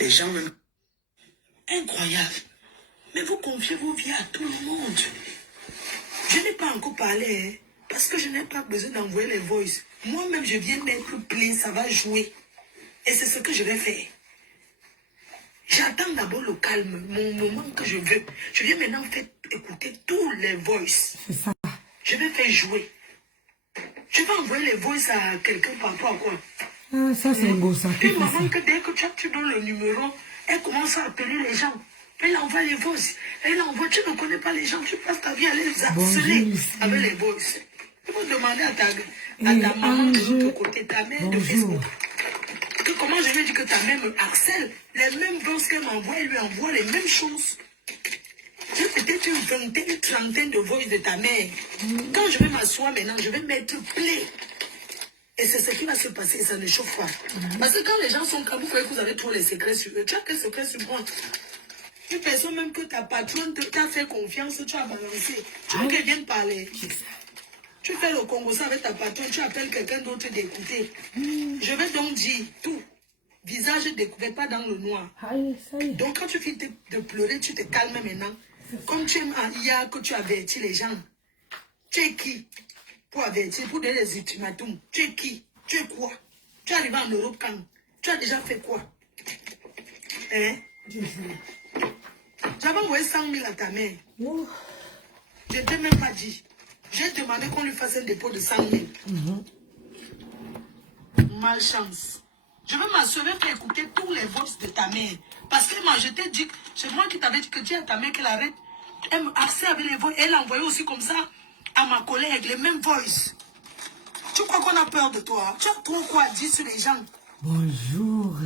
Les gens même... Incroyable. Mais vous confiez vos vies à tout le monde. Je n'ai pas encore parlé, hein, parce que je n'ai pas besoin d'envoyer les voices. Moi-même, je viens d'être play, ça va jouer. Et c'est ce que je vais faire. J'attends d'abord le calme, mon moment que je veux. Je viens maintenant faire écouter tous les voices. C'est ça. Je vais faire jouer. Je vais envoyer les voices à quelqu'un par rapport à quoi. Ah, ça c'est beau ça. Une maman que dès que tu donnes le numéro, elle commence à appeler les gens. Elle envoie les voices. Elle envoie, tu ne connais pas les gens, tu passes ta vie à les harceler avec les voices. Il faut demander à ta maman de l'autre côté, ta mère de Facebook. Que comment je vais dire que ta mère me harcèle? Les mêmes voices qu'elle m'envoie, elle lui envoie les mêmes choses. J'ai peut-être une vingtaine, une trentaine de voix de ta mère. Quand je vais m'asseoir maintenant, je vais mettre play. Et c'est ce qui va se passer, ça ne chauffe pas. Parce que quand les gens sont comme vous, voyez que vous avez trop les secrets sur eux. Tu as quel secret sur moi? Une personne même que ta patronne t'a fait confiance, tu as balancé. Tu veux qu'elle vienne parler. Tu fais le Congo ça avec ta patronne, tu appelles quelqu'un d'autre d'écouter. Je vais donc dire tout. Visage découvert, pas dans le noir. Donc quand tu finis de pleurer, tu te calmes maintenant. Comme tu aimes hier que tu avertis les gens. Tu es qui pour avertir, pour donner des ultimatums? Tu es qui? Tu es quoi? Tu es arrivé en Europe quand? Tu as déjà fait quoi? Hein? J'avais envoyé 100 000 à ta mère. Je ne t'ai même pas dit. J'ai demandé qu'on lui fasse un dépôt de 100 000. Malchance. Je vais m'assurer faire écouter tous les voix de ta mère. Parce que moi, je t'ai dit, c'est moi qui t'avais dit que dis à ta mère qu'elle arrête. Elle me harcèle avec les voix. Elle a envoyé aussi comme ça à ma collègue les mêmes voices. Tu crois qu'on a peur de toi? Tu as trop quoi dire sur les gens? Bonjour.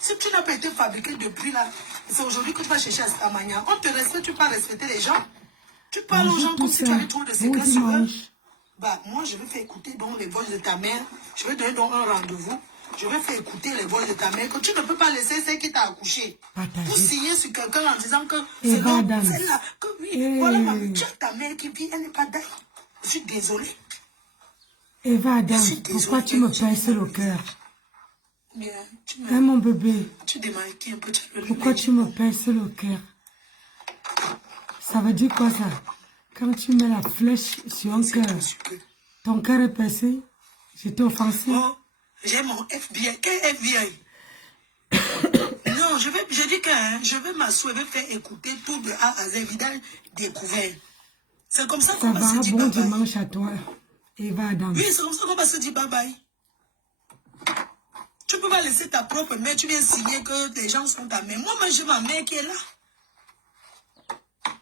Si tu n'as pas été fabriqué depuis là, c'est aujourd'hui que tu vas chercher à cette manière. On te respecte, tu ne peux pas respecter les gens. Tu parles aux gens comme si tu avais trop de secrets sur eux. Bah, moi, je vais faire écouter donc les voix de ta mère. Je vais donner donc un rendez-vous. Je vais faire écouter les voix de ta mère. Que tu ne peux pas laisser celle qui t'a accouché. Pour signer sur quelqu'un en disant que c'est celle-là. Que oui, voilà, tu as ta mère qui vit, elle n'est pas d'accord. Je suis désolée. Eva Adam, pourquoi tu me pinces le cœur? Hein, mon bébé? Tu demandes qui un peu. Pourquoi tu me pinces le cœur? Ça veut dire quoi ça? Quand tu mets la flèche sur un cœur, ton cœur est pincé? J'étais offensé? Oh, j'ai mon FBI. Quel FBI? Non, je dis que je vais m'asseoir, je vais faire écouter tout de A à Z, évidemment, découvert. C'est comme ça qu'on va se dire bon bye bye. dimanche à toi, Eva Adam. Oui, c'est comme ça qu'on va se dire bye bye. Tu ne peux pas laisser ta propre mère, tu viens signer que les gens sont ta mère. Moi-même, j'ai ma mère qui est là.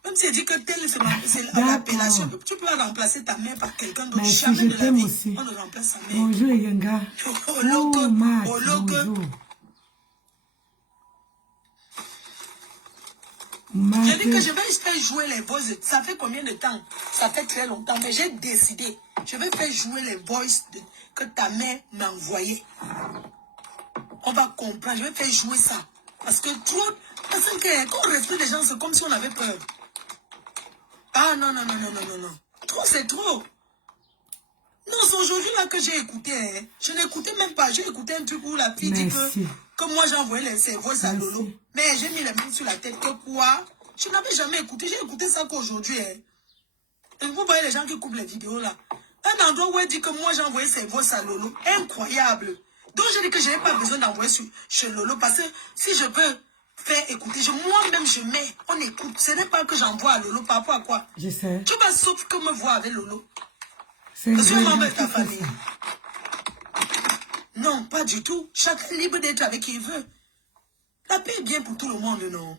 Même si elle dit que telle, c'est l'appellation, tu peux pas remplacer ta mère par quelqu'un d'autre. Jamais de la vie, aussi. on ne remplace sa mère. Bonjour, Yenga. Bonjour. J'ai dit que je vais faire jouer les voices. Ça fait combien de temps? Ça fait très longtemps, mais j'ai décidé. Je vais faire jouer les voices que ta mère m'a envoyées. On va comprendre. Je vais faire jouer ça. Parce que trop... Parce que quand on respecte les gens, c'est comme si on avait peur. Ah non. Trop, c'est trop. Non, c'est aujourd'hui là que j'ai écouté. Hein. Je n'écoutais même pas. J'ai écouté un truc où la fille dit que moi j'ai envoyé les voix à Lolo. Mais j'ai mis les mains sur la tête. Que quoi? Je n'avais jamais écouté. J'ai écouté ça qu'aujourd'hui. Hein. Et vous voyez les gens qui coupent les vidéos là. Un endroit où elle dit que moi j'ai envoyé ses voix à Lolo. Incroyable. Donc je dis que je n'ai pas besoin d'envoyer chez Lolo. Parce que si je veux faire écouter, moi-même je mets, on écoute. Ce n'est pas que j'envoie à Lolo par rapport à quoi. Je sais. Tu vas sauf que me voir avec Lolo. C'est Parce que membre de ta famille. Non, pas du tout. Chacun est libre d'être avec qui il veut. La paix est bien pour tout le monde, non?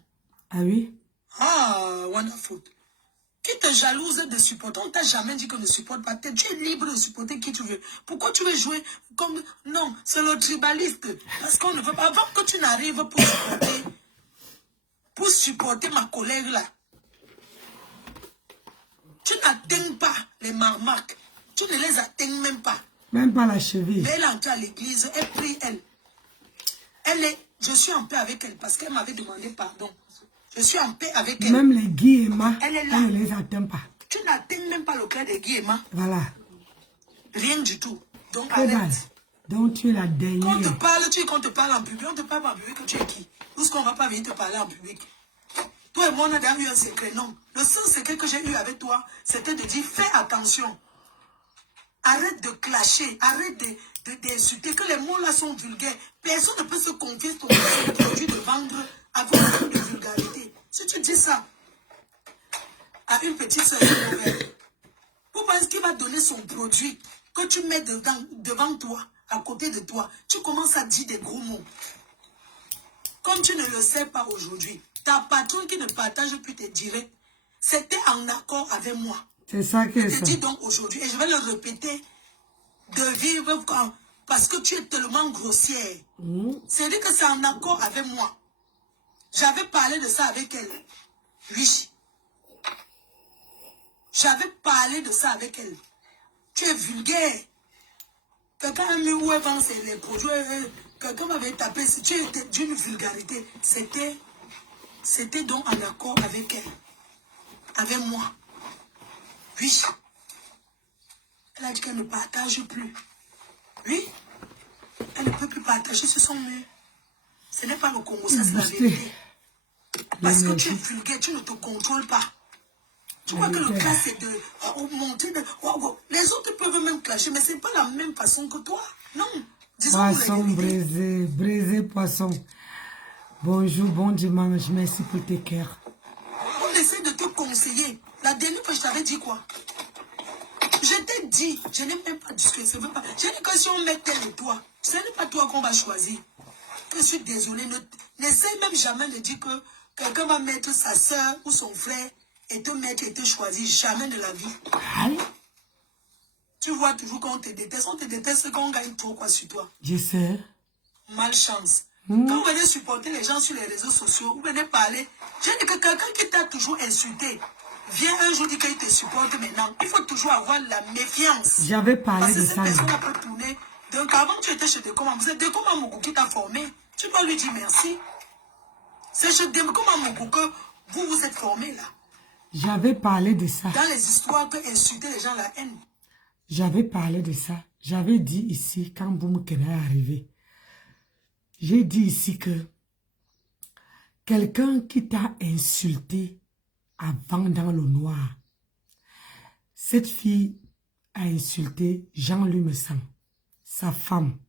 Ah oui? Ah, wonderful. Qui te jalouse de supporter? On ne t'a jamais dit qu'on ne supporte pas. Tu es libre de supporter qui tu veux. Pourquoi tu veux jouer comme... Non, c'est le tribaliste. Parce qu'on ne veut pas... Avant que tu n'arrives pour supporter ma collègue là, tu n'atteins pas les marmaques. Tu ne les atteins même pas. Même pas la cheville. Mais elle entre à l'église, elle prie, elle est... Je suis en paix avec elle parce qu'elle m'avait demandé pardon. Je suis en paix avec elle. Même les Guillemets, elle est là. Elle ne les atteint pas. Tu n'atteins même pas le cœur des Guillemets. Voilà. Rien du tout. Donc arrête. Donc tu es la dernière. Quand on te parle, qu'on te parle en public, on te parle en public que tu es qui? Puisqu'on ne va pas venir te parler en public. Toi et moi, on a d'ailleurs eu un secret. Non. Le seul secret que j'ai eu avec toi, c'était de dire, fais attention. Arrête de clasher. Arrête d'insulter. Que les mots là sont vulgaires. Personne ne peut se confier ton produit de vendre avec un peu de vulgarité. Si tu dis ça à une petite soeur, vous pensez qu'il va donner son produit que tu mets devant toi, à côté de toi. Tu commences à dire des gros mots. Comme tu ne le sais pas aujourd'hui, ta patronne qui ne partage plus tes directs, c'était en accord avec moi. C'est ça que je te dis donc aujourd'hui, et je vais le répéter, de vivre parce que tu es tellement grossière. C'est-à-dire que c'est en accord avec moi. J'avais parlé de ça avec elle. Oui. J'avais parlé de ça avec elle. Tu es vulgaire. Quelqu'un a mis où elle vend les produits. Quelqu'un m'avait tapé. Si tu étais d'une vulgarité, c'était donc en accord avec elle. Avec moi. Oui. Elle a dit qu'elle ne partage plus. Oui. Elle ne peut plus partager sur son mur. Ce n'est pas le Congo, ça c'est la vérité. Parce que tu es vulgaire, tu ne te contrôles pas. Tu crois que le cas c'est de monter de... Les autres peuvent même clasher, mais ce n'est pas la même façon que toi. Non. Poisson brisé, brisé poisson. Bonjour, bon dimanche, merci pour tes cœurs. On essaie de te conseiller. La dernière fois, je t'avais dit quoi? Je t'ai dit, je n'ai même pas discuté. J'ai dit que si on met tel et toi, ce n'est pas toi qu'on va choisir. Je suis désolé. N'essaye même jamais de dire que quelqu'un va mettre sa soeur ou son frère et te mettre et te choisir. Jamais de la vie. Aïe. Tu vois toujours qu'on te déteste. On te déteste quand on gagne trop quoi sur toi. Je sais. Malchance. Quand vous venez supporter les gens sur les réseaux sociaux, vous venez parler. J'ai dit que quelqu'un qui t'a toujours insulté, vient un jour dire qu'il te supporte maintenant. Il faut toujours avoir la méfiance. J'avais parlé de ça. Parce que cette personne peut tourner. Donc avant tu étais chez Dekoma, c'est Dekoma Mougou qui t'a formé. Tu dois lui dire merci. C'est chez Dekoma Mougou que vous vous êtes formé là. J'avais parlé de ça. Dans les histoires que insulter les gens la haine. J'avais parlé de ça. J'avais dit ici, quand Boumkene est arrivé, j'ai dit ici que quelqu'un qui t'a insulté avant dans le noir, cette fille a insulté Jean-Louis Messan, sa femme,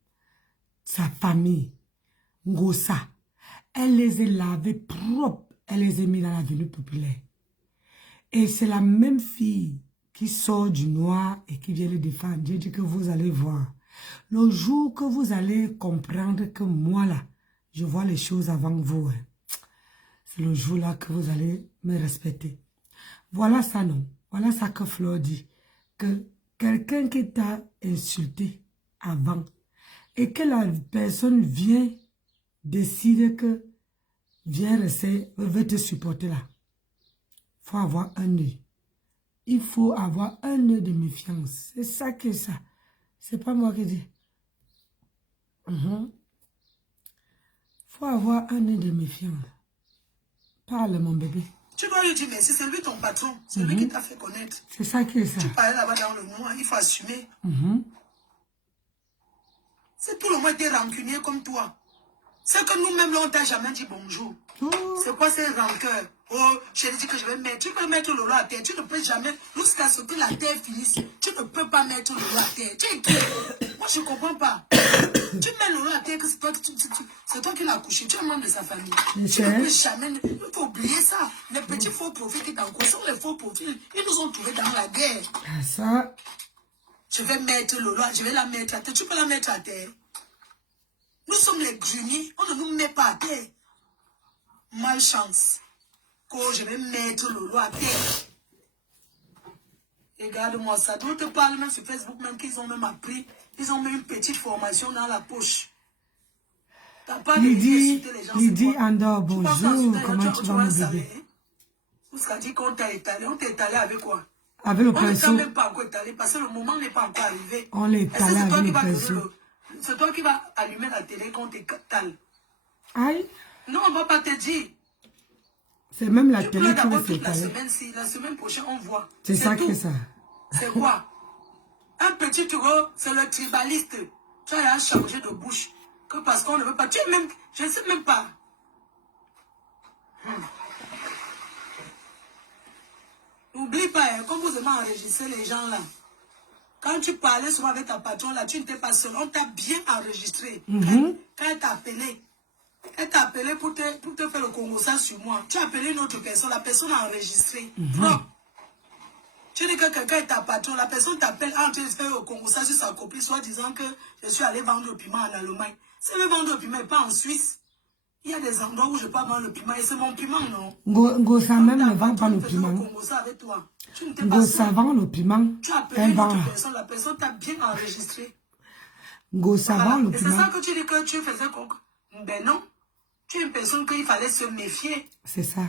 sa famille, Ngosa. Elle les a lavés propres, elle les a mis dans l'avenue populaire. Et c'est la même fille qui sort du noir et qui vient le défendre. J'ai dit que vous allez voir. Le jour que vous allez comprendre que moi là, je vois les choses avant vous. Hein. C'est le jour-là que vous allez me respecter. Voilà ça, non. Voilà ça que Flo dit. Que quelqu'un qui t'a insulté avant et que la personne vient, décide que vient rester, veut te supporter là. Il faut avoir un œil. Il faut avoir un œil de méfiance. C'est ça que ça. C'est pas moi qui dis. Faut avoir un œil de méfiance. Parle, mon bébé. Tu dois lui dire merci, c'est lui ton patron. C'est lui qui t'a fait connaître. C'est ça qui est ça. Tu parlais là-bas dans le noir, il faut assumer. C'est tout le monde était rancunier comme toi. C'est que nous-mêmes, on t'a jamais dit bonjour. C'est quoi ces rancœurs? Oh, je lui dis que je vais mettre. Tu peux mettre le lot à terre. Tu ne peux jamais, jusqu'à ce que la terre finisse, tu ne peux pas mettre le lot à terre. Tu es qui? Moi, je ne comprends pas. Tu mets le lot à terre, que c'est toi qui l'as couché. Tu es membre de sa famille. Tu ne peux jamais. Il faut oublier ça. Les petits faux profils qui t'encouragent sont les faux profils. Ils nous ont trouvés dans la guerre. Ça. Je vais mettre le lot, je vais la mettre à terre. Tu peux la mettre à terre. Nous sommes les grumiers. On ne nous met pas à terre. Malchance. Quand je vais mettre le lot à terre. Regarde-moi ça. D'autres parlent même sur Facebook, même qu'ils ont même appris. Ils ont même une petite formation dans la poche. Lydie Andor, bonjour. Comment tu vas, mon bébé? Tout ce qu'a dit qu'on t'a étalé. On t'a étalé avec quoi? Avec le pinceau. On ne t'a même pas encore étalé parce que le moment n'est pas encore arrivé. On l'étalé avec le pinceau. C'est toi qui vas allumer la télé quand t'étales. Aïe. Non, on ne va pas te dire. C'est même la télé qui va s'étaler. La semaine prochaine, on voit. C'est ça que ça. C'est quoi? Un petit tour, c'est le tribaliste. Tu as changé de bouche. Que parce qu'on ne veut pas. Tu es même, je ne sais même pas. N'oublie pas, hein, quand vous aimez enregistrer les gens là, quand tu parlais souvent avec ta patron là, tu n'étais pas seul. On t'a bien enregistré. Quand elle t'a appelé, pour te faire le Congo ça sur moi. Tu as appelé une autre personne, la personne a enregistré. Tu dis que quelqu'un est ta patron, la personne t'appelle en train de faire le Congo ça sur sa copie, soit disant que je suis allé vendre le piment en Allemagne. Si je veux vendre le piment et pas en Suisse, il y a des endroits où je peux vendre le piment et c'est mon piment, non? Gosa même ne vend pas le piment. Gosa vend le piment. Tu as appelé une autre personne, la personne t'a bien enregistré. Gosa vend le piment. Et c'est ça que tu dis que tu faisais quoi? Ben non. Tu es une personne qu'il fallait se méfier. C'est ça.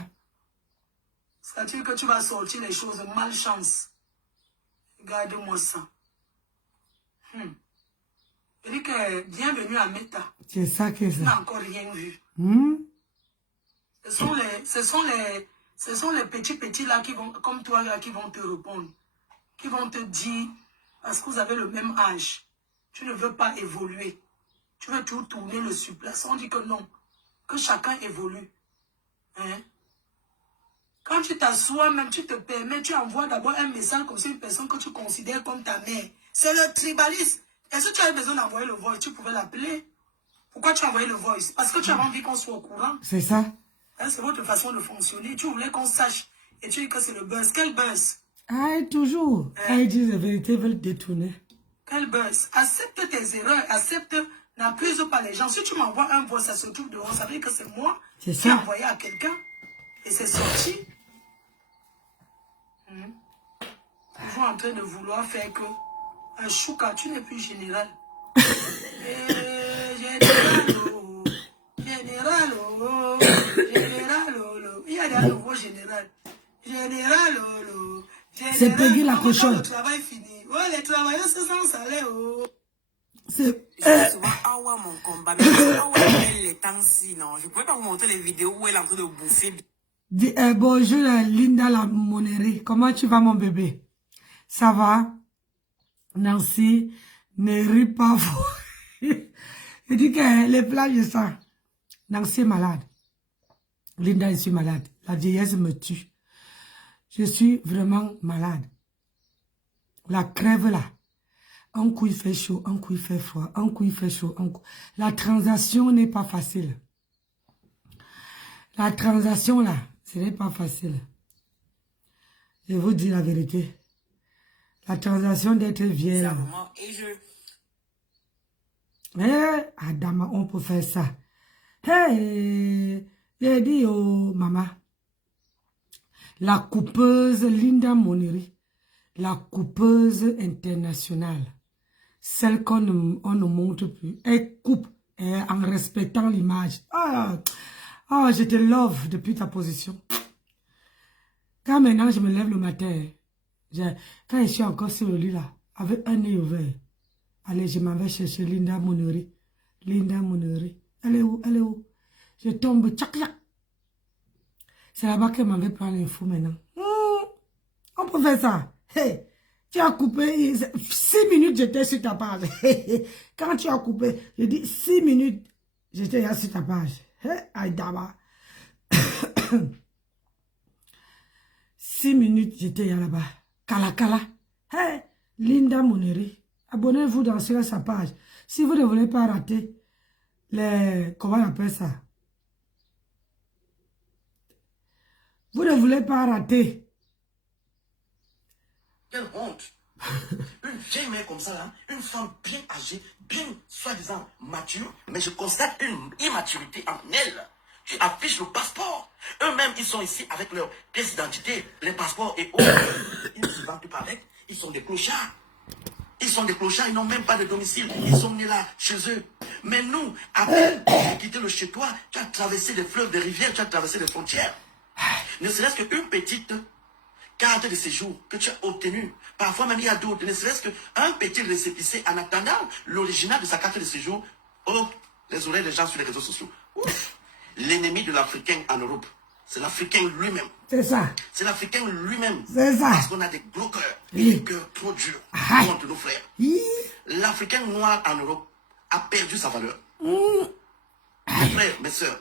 C'est-à-dire que tu vas sortir les choses, malchance. Regarde-moi ça. Je dis que bienvenue à Meta. C'est ça que Tu c'est. n'as encore rien vu. Ce sont les petits là qui vont, comme toi là, qui vont te répondre. Qui vont te dire, parce que vous avez le même âge, tu ne veux pas évoluer. Tu veux toujours tourner le surplace. On dit que non. Que chacun évolue. Hein? Quand tu t'assois, même tu te permets, tu envoies d'abord un message comme si une personne que tu considères comme ta mère. C'est le tribalisme. Est-ce que tu avais besoin d'envoyer le voice? Tu pouvais l'appeler. Pourquoi tu as envoyé le voice? Parce que tu avais envie qu'on soit au courant. C'est ça. Hein, c'est votre façon de fonctionner. Tu voulais qu'on sache. Et tu dis que c'est le buzz. Quel buzz? Ah, toujours. Quand ils disent la vérité, ils veulent détourner. Quel buzz? Accepte tes erreurs. Accepte, n'accuse pas les gens. Si tu m'envoies un voice, ça se trouve dehors. Ça veut dire que c'est moi qui ai envoyé à quelqu'un. Et c'est sorti. Toujours en train de vouloir faire que un chouka, tu n'es plus général. Général, il y a des nouveaux général. Général, c'est Peggy la cochonne. Le travail fini. Ouais, les travailleurs se sentent salaire. C'est souvent Awa mon combat, mais Awa elle les temps-ci, non. Je pouvais pas vous montrer les vidéos où elle est en train de bouffer. Bonjour Linda la Monnerie, comment tu vas mon bébé? Ça va? Nancy, ne ris pas. Il dit que les plages de ça. Nancy est malade. Linda, je suis malade. La vieillesse me tue. Je suis vraiment malade. La crève là. Un coup il fait chaud, un coup il fait froid, un coup il fait chaud, un coup. La transaction n'est pas facile. La transaction là, ce n'est pas facile. Je vous dis la vérité. La transaction d'être vieille là. Adama, on peut faire ça. Hey, j'ai dit oh maman. La coupeuse Linda Monnerie, la coupeuse internationale, celle qu'on ne montre plus, elle coupe en respectant l'image. Je te love depuis ta position. Quand maintenant je me lève le matin, quand je suis encore sur le lit là, avec un œil ouvert, allez, je m'en vais chercher Linda Monnerie. Linda Monnerie. Elle est où? Elle est où? Je tombe, tchac, tchac. C'est là-bas qu'elle m'avait prendre l'info maintenant. On peut faire ça. Hey, tu as coupé, 6 minutes j'étais sur ta page. Quand tu as coupé, je dis 6 minutes, j'étais là sur ta page. Hey, Aïdaba. 6 minutes, j'étais là-bas. Kala Kala. Hey, Linda Monnerie. Abonnez-vous dans sa page. Si vous ne voulez pas rater les... Comment on appelle ça? Vous ne voulez pas rater. Quelle honte. Une vieille mère comme ça, là, une femme bien âgée, bien soi-disant mature, mais je constate une immaturité en elle. Tu affiches le passeport. Eux-mêmes, ils sont ici avec leurs pièces d'identité, les passeports et autres. Ils ne se vantent pas avec. Ils sont des clochards. Ils sont des clochards, ils n'ont même pas de domicile. Ils sont nés là, chez eux. Mais nous, après quitter le chez toi, tu as traversé des fleuves, des rivières, tu as traversé des frontières. Ne serait-ce qu'une petite carte de séjour que tu as obtenue. Parfois même il y a d'autres. Ne serait-ce qu'un petit récépissé en attendant l'original de sa carte de séjour. Oh, les oreilles des gens sur les réseaux sociaux. L'ennemi de l'Africain en Europe, c'est l'Africain lui-même. C'est ça. C'est l'Africain lui-même. C'est ça. Parce qu'on a des gros cœurs, des cœurs trop durs contre nos frères. L'Africain noir en Europe a perdu sa valeur. frères, mes soeurs,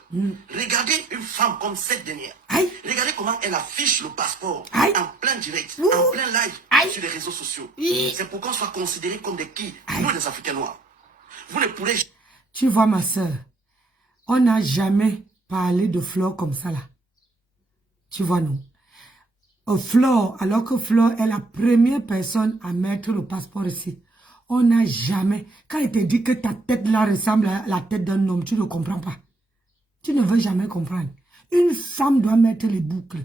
regardez une femme comme cette dernière. Aïe. Regardez comment elle affiche le passeport Aïe. en plein direct, Ouh. en plein live Aïe. sur les réseaux sociaux. Oui. C'est pour qu'on soit considérés comme des qui? Aïe. Nous, les Africains noirs. Vous ne pourrez... Tu vois, ma soeur, on n'a jamais parlé de Flore comme ça, là. Tu vois, non? Flore, alors que Flore est la première personne à mettre le passeport ici. On n'a jamais... Quand il te dit que ta tête là ressemble à la tête d'un homme, tu ne comprends pas. Tu ne veux jamais comprendre. Une femme doit mettre les boucles.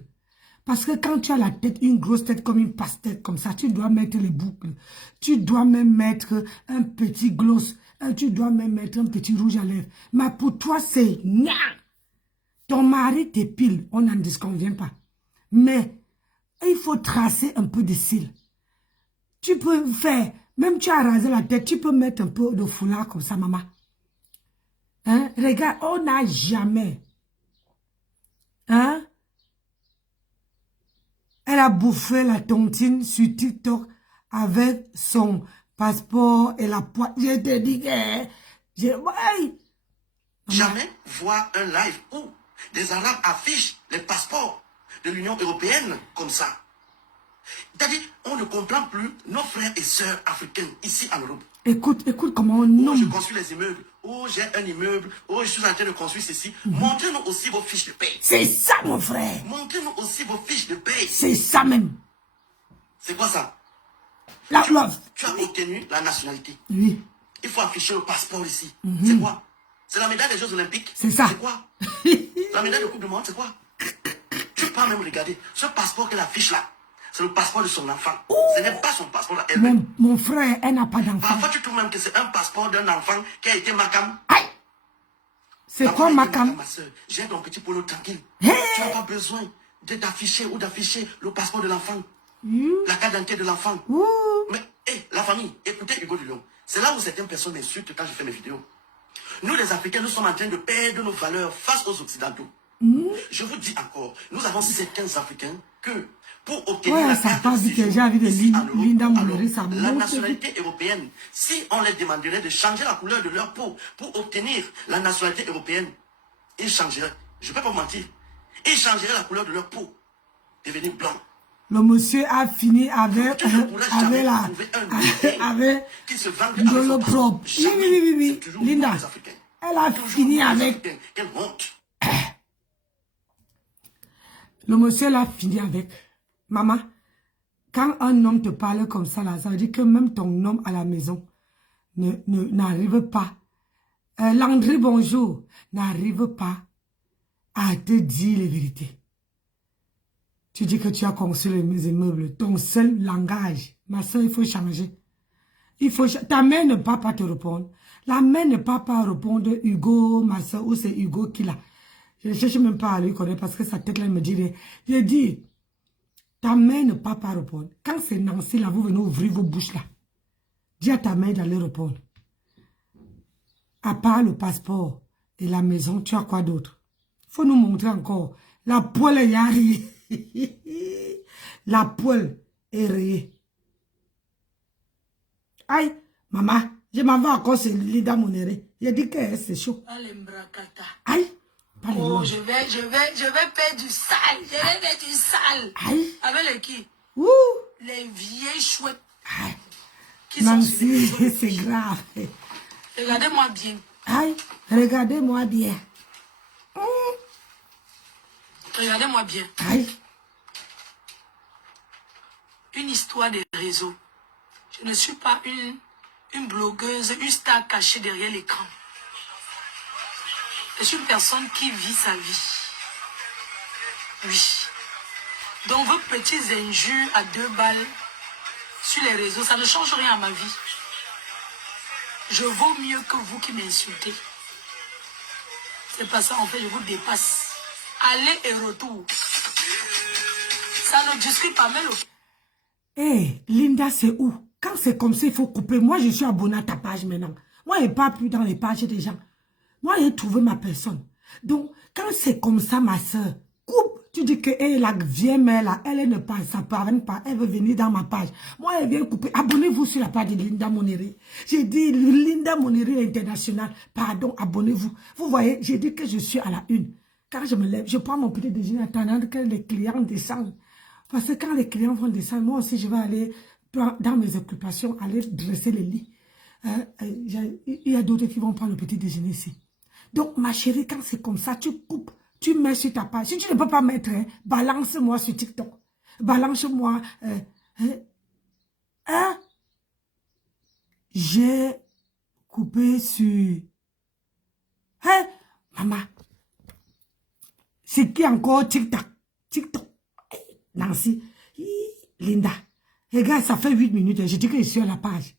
Parce que quand tu as la tête, une grosse tête comme une pastèque comme ça, tu dois mettre les boucles. Tu dois même mettre un petit gloss. Tu dois même mettre un petit rouge à lèvres. Mais pour toi, c'est... Ton mari t'épile, on n'en disconvient pas. Mais il faut tracer un peu de cils. Tu peux faire... Même tu as rasé la tête, tu peux mettre un peu de foulard comme ça, maman. Hein? Regarde, on n'a jamais... Hein? Elle a bouffé la tontine sur TikTok avec son passeport et la poigne. Je te dis que... Ouais. Jamais voir un live où des Arabes affichent les passeports de l'Union européenne comme ça. C'est-à-dire, on ne comprend plus nos frères et sœurs africains ici en Europe. Écoute comment on Oh, nomme. je construis les immeubles. Oh, j'ai un immeuble. Oh, je suis en train de construire ceci. Montrez-nous aussi vos fiches de paye. C'est ça, mon frère. Montrez-nous aussi vos fiches de paye. C'est ça même. C'est quoi ça? La love. Tu as obtenu la nationalité. Oui. Il faut afficher le passeport ici. C'est quoi? C'est la médaille des Jeux Olympiques. C'est ça. C'est quoi? La médaille de Coupe du Monde, c'est quoi? Tu peux même regarder. Ce passeport qu'elle affiche là, c'est le passeport de son enfant. Ce n'est pas son passeport là. Mon frère, elle n'a pas d'enfant. Parfois, tu trouves même que c'est un passeport d'un enfant qui a été Macam. Aïe. C'est quoi Macam? Ma soeur, j'ai ton petit polo tranquille. Hey. Tu n'as pas besoin de t'afficher ou d'afficher le passeport de l'enfant. La carte d'identité de l'enfant. Mais, la famille, écoutez Hugo de Lyon. C'est là où certaines personnes m'insultent quand je fais mes vidéos. Nous, les Africains, nous sommes en train de perdre nos valeurs face aux Occidentaux. Je vous dis encore, nous avons certains Africains que, pour obtenir la carte de séjour ici en Europe, la nationalité européenne, si on les demanderait de changer la couleur de leur peau pour obtenir la nationalité européenne, ils changeraient, je ne peux pas mentir, ils changeraient la couleur de leur peau, devenir blanc. Le monsieur a fini avec de l'eau propre. Oui. Linda, elle a fini avec... Quelle honte. Le monsieur l'a fini avec. Maman, quand un homme te parle comme ça, là, ça veut dire que même ton homme à la maison n'arrive pas. Landry, bonjour, n'arrive pas à te dire les vérités. Tu dis que tu as construit les immeubles. Ton seul langage, ma soeur, il faut changer. Ta mère ne peut pas te répondre. La mère ne peut pas répondre Hugo, ma soeur, ou c'est Hugo qui l'a. Je ne cherche même pas à lui connaître parce que sa tête là me dit. Je dis, ta mère ne peut pas répondre. Quand c'est Nancy là, vous venez ouvrir vos bouches là. Dis à ta mère d'aller répondre. À part le passeport et la maison, tu as quoi d'autre? Il faut nous montrer encore. La poêle est rayée. La poêle est rayée. Aïe, maman, je m'en vais encore sur Lida Monéré. Il a dit que c'est chaud. Aïe. Oh, je vais faire du sale. Je vais faire du sale. Aïe. Avec les qui? Ouh. Les vieilles chouettes. Aïe. Qui sont Nancy, c'est grave. Regardez-moi bien. Aïe, regardez-moi bien. Regardez-moi bien. Aïe. Une histoire des réseaux. Je ne suis pas une blogueuse, une star cachée derrière l'écran. Je suis une personne qui vit sa vie. Oui. Donc vos petites injures à 2 balles sur les réseaux, ça ne change rien à ma vie. Je vaux mieux que vous qui m'insultez. C'est pas ça, en fait, je vous dépasse. Aller et retour. Ça ne discute pas même. Hé, Linda, c'est où? Quand c'est comme ça, il faut couper. Moi, je suis abonné à ta page maintenant. Moi, je ne parle plus dans les pages des gens. Moi, j'ai trouvé ma personne. Donc, quand c'est comme ça, ma soeur, coupe. Tu dis que hey, la vieille mère là, elle ne passe, ça parvient pas, elle veut venir dans ma page. Moi, elle vient couper. Abonnez-vous sur la page de Linda Moneri. J'ai dit Linda Moneri International. Pardon, abonnez-vous. Vous voyez, j'ai dit que je suis à la une. Quand je me lève, je prends mon petit déjeuner en attendant que les clients descendent. Parce que quand les clients vont descendre, moi aussi, je vais aller dans mes occupations, aller dresser les lits. Il y a d'autres qui vont prendre le petit déjeuner ici. Donc, ma chérie, quand c'est comme ça, tu coupes. Tu mets sur ta page. Si tu ne peux pas mettre, balance-moi sur TikTok. Balance-moi. J'ai coupé sur... maman. C'est qui encore TikTok? TikTok. Nancy. Linda. Regarde, ça fait 8 minutes. Je dis que je suis à la page.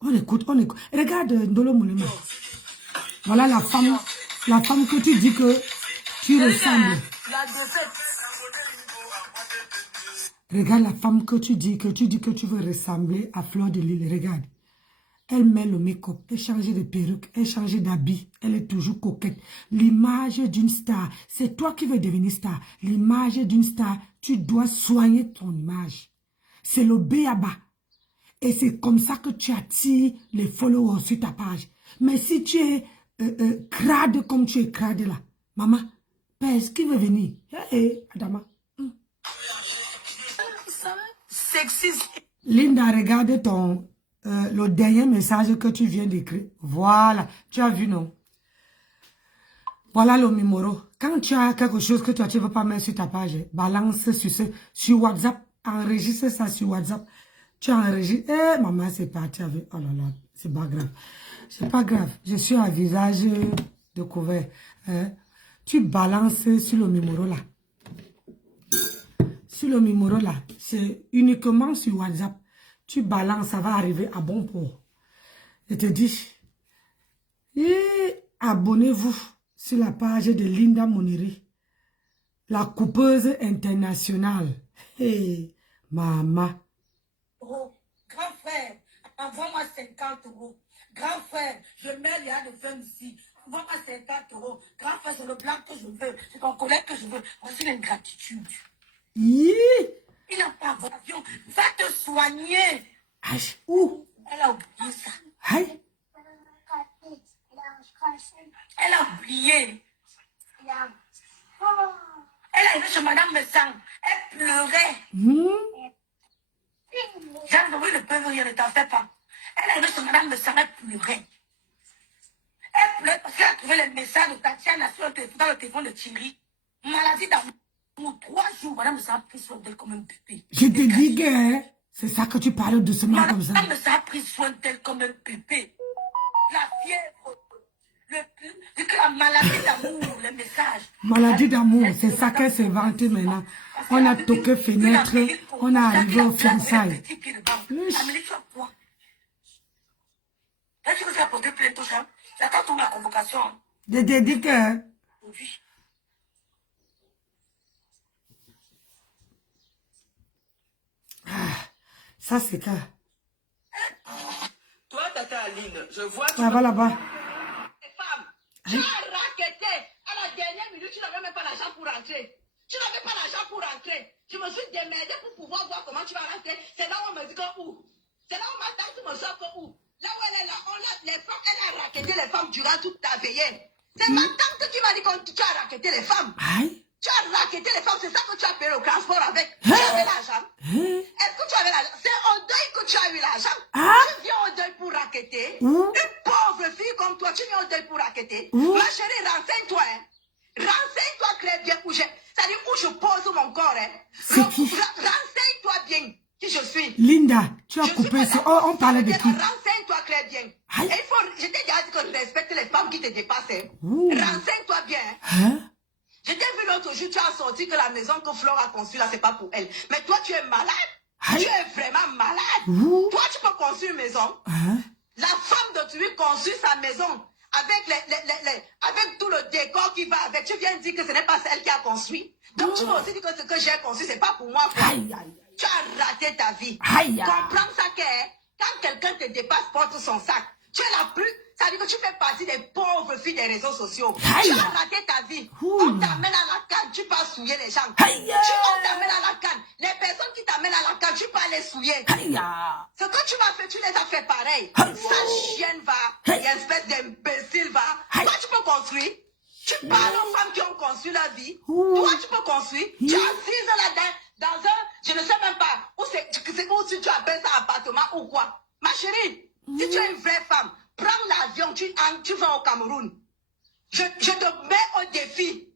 On écoute, on écoute. Regarde Ndolo Moulema. Voilà la femme que tu dis que tu ressembles. Regarde la femme que tu dis que tu veux ressembler à Fleur de Lys. Regarde. Elle met le make-up, elle change de perruque, elle change d'habit, elle est toujours coquette. L'image d'une star, c'est toi qui veux devenir star. L'image d'une star, tu dois soigner ton image. C'est le B.A.B.A. Et c'est comme ça que tu attires les followers sur ta page. Mais si tu es crade comme tu es crade là, maman, pèse, qui veut venir? Adama. Sexiste. Linda, regarde ton... le dernier message que tu viens d'écrire. Voilà, tu as vu, non? Voilà le numéro. Quand tu as quelque chose que toi, tu ne veux pas mettre sur ta page, balance sur WhatsApp. Enregistre ça sur WhatsApp. Tu enregistres. Maman, c'est parti avec... Oh là là, c'est pas grave. C'est pas grave. Je suis à visage découvert. Tu balances sur le numéro là. Sur le numéro là. C'est uniquement sur WhatsApp. Tu balances, ça va arriver à bon port. Je te dis, abonnez-vous sur la page de Linda Moneri, la coupeuse internationale. Hey, maman. Grand frère, envoie-moi 50 €. Grand frère, je mets les de femmes ici. Envoie-moi 50 €. Grand frère, c'est le blanc que je veux. C'est ton collègue que je veux. Voici l'ingratitude. Il n'a pas vocation. Va te soigner. Où? Elle a oublié ça. Aïe. Elle a oublié. Elle est arrivée chez Madame Messang. Elle pleurait. Jeanne, oui, ne peut rien, ne t'en fais pas. Elle est arrivée chez Madame Messang, elle pleurait. Elle pleurait parce qu'elle a trouvé les messages de Tatiana dans le téléphone de Thierry. Maladie d'amour. 3 jours, Madame Messang a pris soin d'elle comme un bébé. Je te dis que c'est ça que tu parles doucement comme ça. Madame Messang a pris soin d'elle comme un bébé. La fièvre. C'est que la maladie d'amour, les messages. Maladie d'amour, c'est ça qu'elle s'est vantée maintenant. On a toqué fenêtre, on a arrivé au fiançailles. Amélie, tu as quoi? Est-ce que tu as porté plainte au champ? J'attends ton la convocation. Je te dis que... Aujourd'hui. Ça, c'est ça. Toi, Tata Aline, je vois que... Ça va là-bas. Femme, tu as raquetté. À la dernière minute, tu n'avais même pas l'argent pour rentrer. Tu n'avais pas l'argent pour rentrer. Je me suis démerdée pour pouvoir voir comment tu vas rentrer. C'est là où on me dit que où. C'est là où ma tante me sort que où. Là où elle est là, les femmes, elle a raquetté les femmes durant toute ta veillée. C'est ma tante qui m'a dit que tu as raquetté les femmes. Aïe. Tu as raquetté les femmes, c'est ça que tu as payé le transport avec. Tu avais l'argent. Est-ce que tu avais l'argent? C'est au deuil que tu as eu l'argent. Tu viens au deuil pour raqueter. Une pauvre fille comme toi, tu viens au deuil pour raqueter. Ma chérie, renseigne-toi. Hein. Renseigne-toi très bien où c'est-à-dire où je pose mon corps. Hein. Renseigne-toi bien qui je suis. Linda, tu as coupé ça. Oh, on parlait de qui? Renseigne-toi très bien. Et il faut, je t'ai déjà dit que je respecte les femmes qui te dépassent. Hein. Renseigne-toi bien. Hein? Je t'ai vu l'autre jour, tu as sorti que la maison que Flore a construite là, c'est pas pour elle. Mais toi, tu es malade. Tu es vraiment malade. Toi, tu peux construire une maison. La femme d'autrui construit sa maison avec, avec tout le décor qui va avec. Tu viens de dire que ce n'est pas celle qui a construit. Donc, tu peux aussi dire que ce que j'ai construit, c'est pas pour moi. Tu as raté ta vie. Comprends ça que quand quelqu'un te dépasse, porte son sac. Tu es la plus... Ça veut dire que tu fais partie des pauvres filles des réseaux sociaux. Aïe. Tu as raté ta vie. Ouh. On t'amène à la canne, tu pars souiller les gens. Aïe. On t'amène à la canne. Les personnes qui t'amènent à la canne, tu pars les souiller. Aïe. Ce que tu m'as fait, tu les as fait pareil. Aïe. Sa chienne va, Aïe. espèce d'imbécile va. Aïe. Toi, tu peux construire. Tu parles aux femmes qui ont construit leur vie. Ouh. Toi, tu peux construire. Tu as 6 ans là-dedans, dans un, je ne sais même pas, où c'est où si tu appelles ça appartement ou quoi. Ma chérie, si tu es une vraie femme, prends l'avion, tu vas au Cameroun. Je te mets au défi.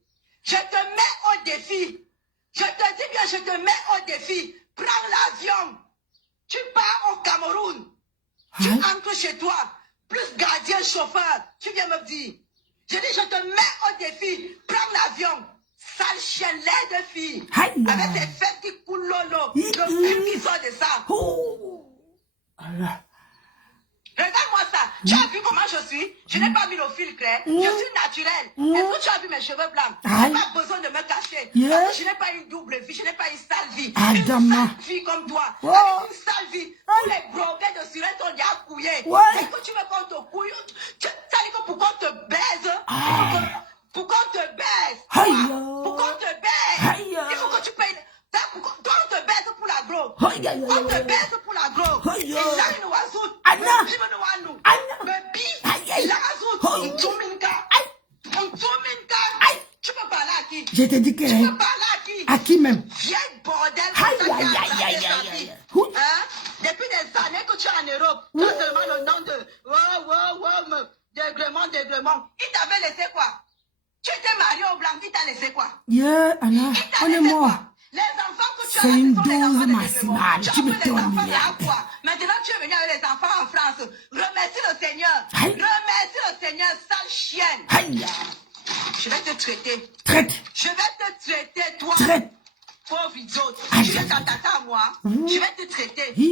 Je te mets au défi. Je te dis bien, je te mets au défi. Prends l'avion. Tu pars au Cameroun. Tu entres chez toi. Plus gardien, chauffeur. Tu viens me dire. Je dis, je te mets au défi. Prends l'avion. Sale chienne, laide de fille. Aïe. Avec tes fesses qui coulent lolo. Le film qui sort de ça. Regarde-moi ça. Tu as vu comment je suis? Je n'ai pas mis le fil clair. Je suis naturelle. Est-ce que tu as vu mes cheveux blancs? Je n'ai pas besoin de me cacher. Parce que je n'ai pas une double vie. Je n'ai pas une sale vie. Une sale fille comme toi. Avec une sale vie. Tous les broguets de sirène sont déjà couillés. Est-ce que tu veux qu'on te couille? Ça dit que pour qu'on te baise, pour qu'on te baise, pour qu'on te baise, il faut que tu payes. Toi, on te baise pour la gros. On te baise pour la gros. Il a une oiseau. Tu peux parler à qui? Je te dis que... Tu peux parler à qui? À qui même? Vieille bordel. Depuis des années que tu es en Europe, tu as seulement le nom de... Déglement. Il t'avait laissé quoi? Tu étais marié au blanc, il t'a laissé quoi? Anna, on est mort. Les enfants que tu as C'est une sont les enfants dose de maximale. Déglement. Tu me Tu as les enfants donnes là quoi? Maintenant tu es venu avec les enfants en France. Remercie le Seigneur. Aïe. Remercie le Seigneur, sale chienne. Aïe. Je vais te traiter. Traite. Je vais te traiter, toi. Traite. Pauvre idiot. Aïe. Tu viens d'attaquer à moi. Je vais te traiter. Hi.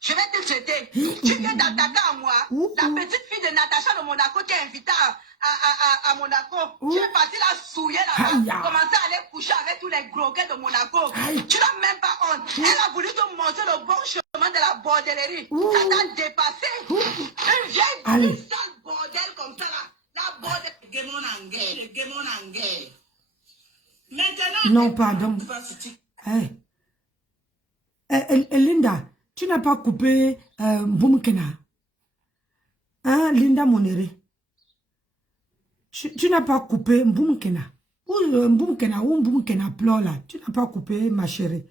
Je vais te traiter. Tu viens d'attaquer à moi. La petite fille de Natacha de Monaco t'est invitée à Monaco. Tu es parti la souiller Aïe. là-bas. Commencer à aller coucher avec tous les groguets de Monaco. Aïe. Tu n'as même pas honte. Elle a voulu te montrer le bon chemin de la bordellerie. Ça t'a dépassé. Une vieille, une sale bordel comme ça là. La bordel. Le guémon en guerre. Maintenant. Non, pardon. Linda, tu n'as pas coupé Boumkena. Hein, Linda Monéré. Tu n'as pas coupé Boumkena. Ou Boumkena, ou Boumkena pleure là. Tu n'as pas coupé, ma chérie.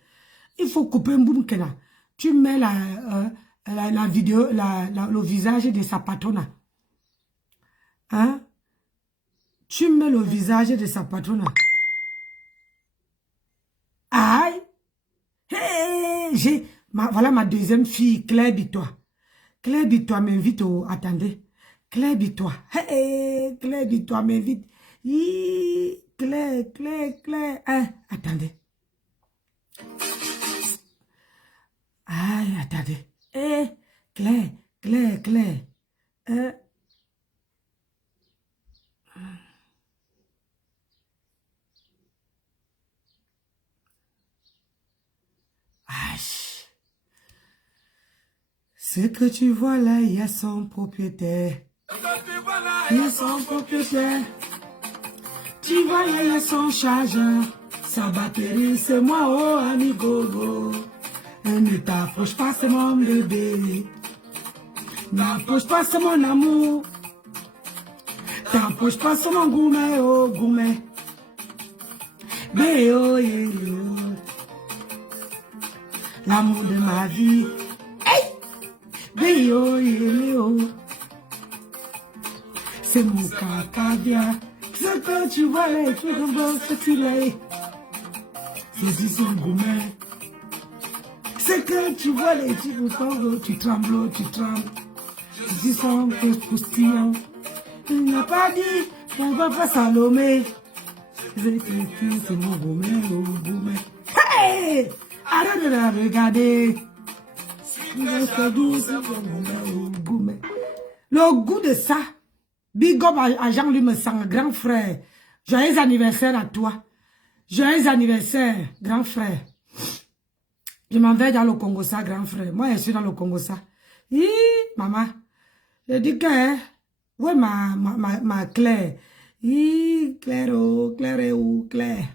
Il faut couper Boumkena. Tu mets la vidéo, le visage de sa patronne. Hein? Tu mets le visage de sa patronne. Aïe! Hey, voilà ma deuxième fille, Claire Bitois. Claire Bitois m'invite au... Attendez. Claire Bitois. Hey, Claire Bitois m'invite. Claire. Attendez. Aïe, attendez. Claire. Ce que tu vois là, il y a son propriétaire. Il y a son propriétaire. Tu vois là, il y a son chargeur. Sa batterie, c'est moi, oh amigo. Ne t'approche pas, c'est mon bébé. N'approche pas, c'est mon amour. T'approche pas, c'est mon gourmet, oh gourmet. Béo, l'amour de ma vie. Béo, c'est mon caca bien. Ce que tu vois, les trucs comme bon, c'est qu'il est. C'est son gourmet. C'est que tu vois, les trucs comme tu trembles. C'est son croustillant. Il n'a pas dit qu'on va pas Salomé. C'est mon gourmet, Hey! Arrête de la regarder. Le goût de ça. Big up à Jean-Louis Messang, grand frère. Joyeux anniversaire à toi. Joyeux anniversaire, grand frère. Je m'en vais dans le Congo, ça, grand frère. Moi, je suis dans le Congo, ça. Maman. Je dis que, hein, ouais, ma Claire. Claire, oh, Claire est où, Claire?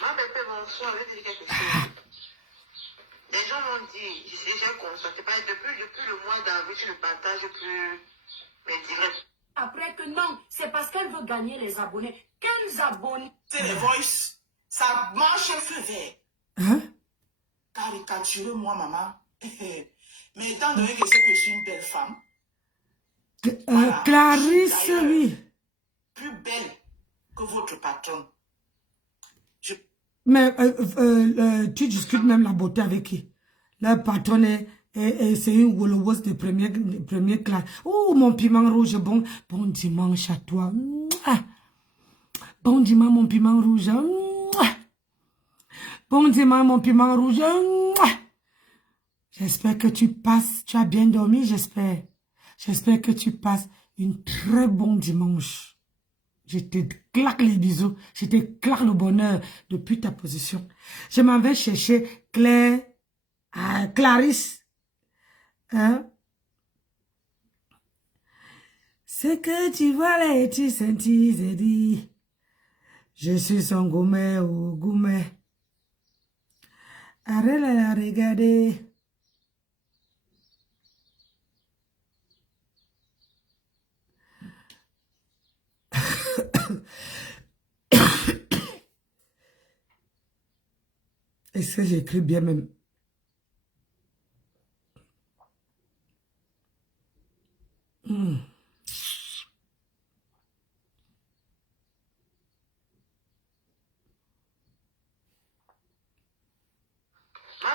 Ma belle, bonsoir, je vais te dire quelque chose. Les gens m'ont dit, j'ai constaté, depuis le mois d'avril, tu ne partages plus mes directs. Après que non, c'est parce qu'elle veut gagner les abonnés. Quels abonnés? C'est les voice. Ça marche au feu vert. Hein? Caricatureux, moi, maman. Mais étant donné que c'est que je suis une belle femme, voilà, Clarisse, je suis d'ailleurs oui. plus belle que votre patronne. Mais tu discutes même la beauté avec qui? La patronne c'est une Wolowos de première classe. Oh, mon piment rouge, bon dimanche à toi. Mouah. Bon dimanche, mon piment rouge. Mouah. Bon dimanche, mon piment rouge. Mouah. J'espère que tu as bien dormi, j'espère. J'espère que tu passes une très bon dimanche. Je te claque les bisous, je te claque le bonheur depuis ta position. Je m'en vais chercher Clarisse. Hein? C'est que tu vois là et tu sentis, j'ai dit. Je suis son gourmet ou gourmet. Arrête là, regardez. Est-ce que j'écris bien même? Ma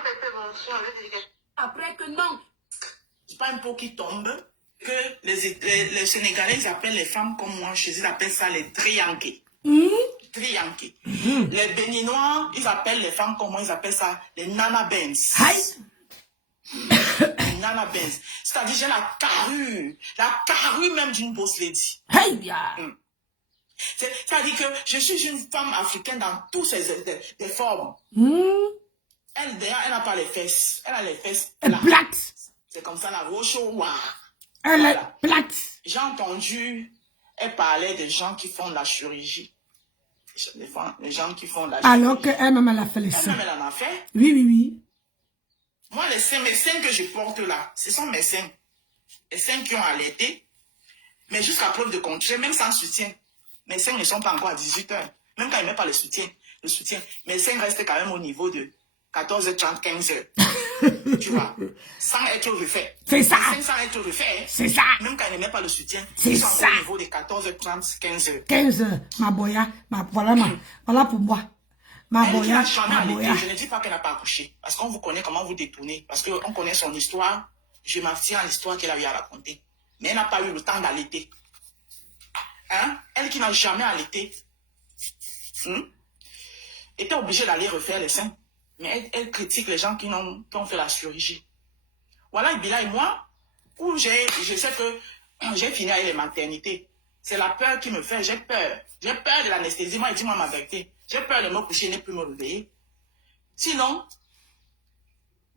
belle, bonsoir, je vais te dire quelque chose. Après que non. C'est pas un pot qui tombe que les Sénégalais ils appellent les femmes comme moi, chez eux ils appellent ça les trianqués. Trianqués. Les Béninois, ils appellent les femmes comme moi, ils appellent ça les nanabens. Les nanabens. C'est-à-dire j'ai la carrure même d'une boss lady. C'est-à-dire que je suis une femme africaine dans tous ses formes. Elle, d'ailleurs, elle n'a pas les fesses. Elle a les fesses plates. C'est comme ça, la rochowa. Elle est plate. J'ai entendu, elle parlait des gens qui font la chirurgie. Les gens qui font la chirurgie. Alors qu'elle-même, elle a fait les seins. Elle-même, elle en a fait. Oui. Moi, mes seins que je porte là, ce sont mes seins. Les seins qui ont allaité. Mais jusqu'à preuve de contraire, même sans soutien, mes seins ne sont pas encore à 18 heures. Même quand il ne met pas le soutien, mes seins restent quand même au niveau de 14h30, 15h. Tu vois, sans être refait. C'est ça. Sans être refait. C'est ça. Même quand il ne met pas le soutien, C'est ils sont ça. au niveau de 14h30, 15h. 15h, ma boya, voilà pour moi. Ma Elle qui boya, n'a jamais ma allaité, boya. je ne dis pas qu'elle n'a pas accouché. Parce qu'on vous connaît comment vous détournez. Parce qu'on connaît son histoire. Je m'abstiens à l'histoire qu'elle a eu à raconter. Mais elle n'a pas eu le temps d'allaiter. Hein? Elle qui n'a jamais allaité. Était obligée d'aller refaire les seins. Mais elle critique les gens qui ont fait la chirurgie. Voilà, Bila et moi, où je sais que j'ai fini avec les maternités. C'est la peur qui me fait, j'ai peur. J'ai peur de l'anesthésie. Moi, dis-moi ma vérité. J'ai peur de me coucher et ne plus me réveiller. Sinon,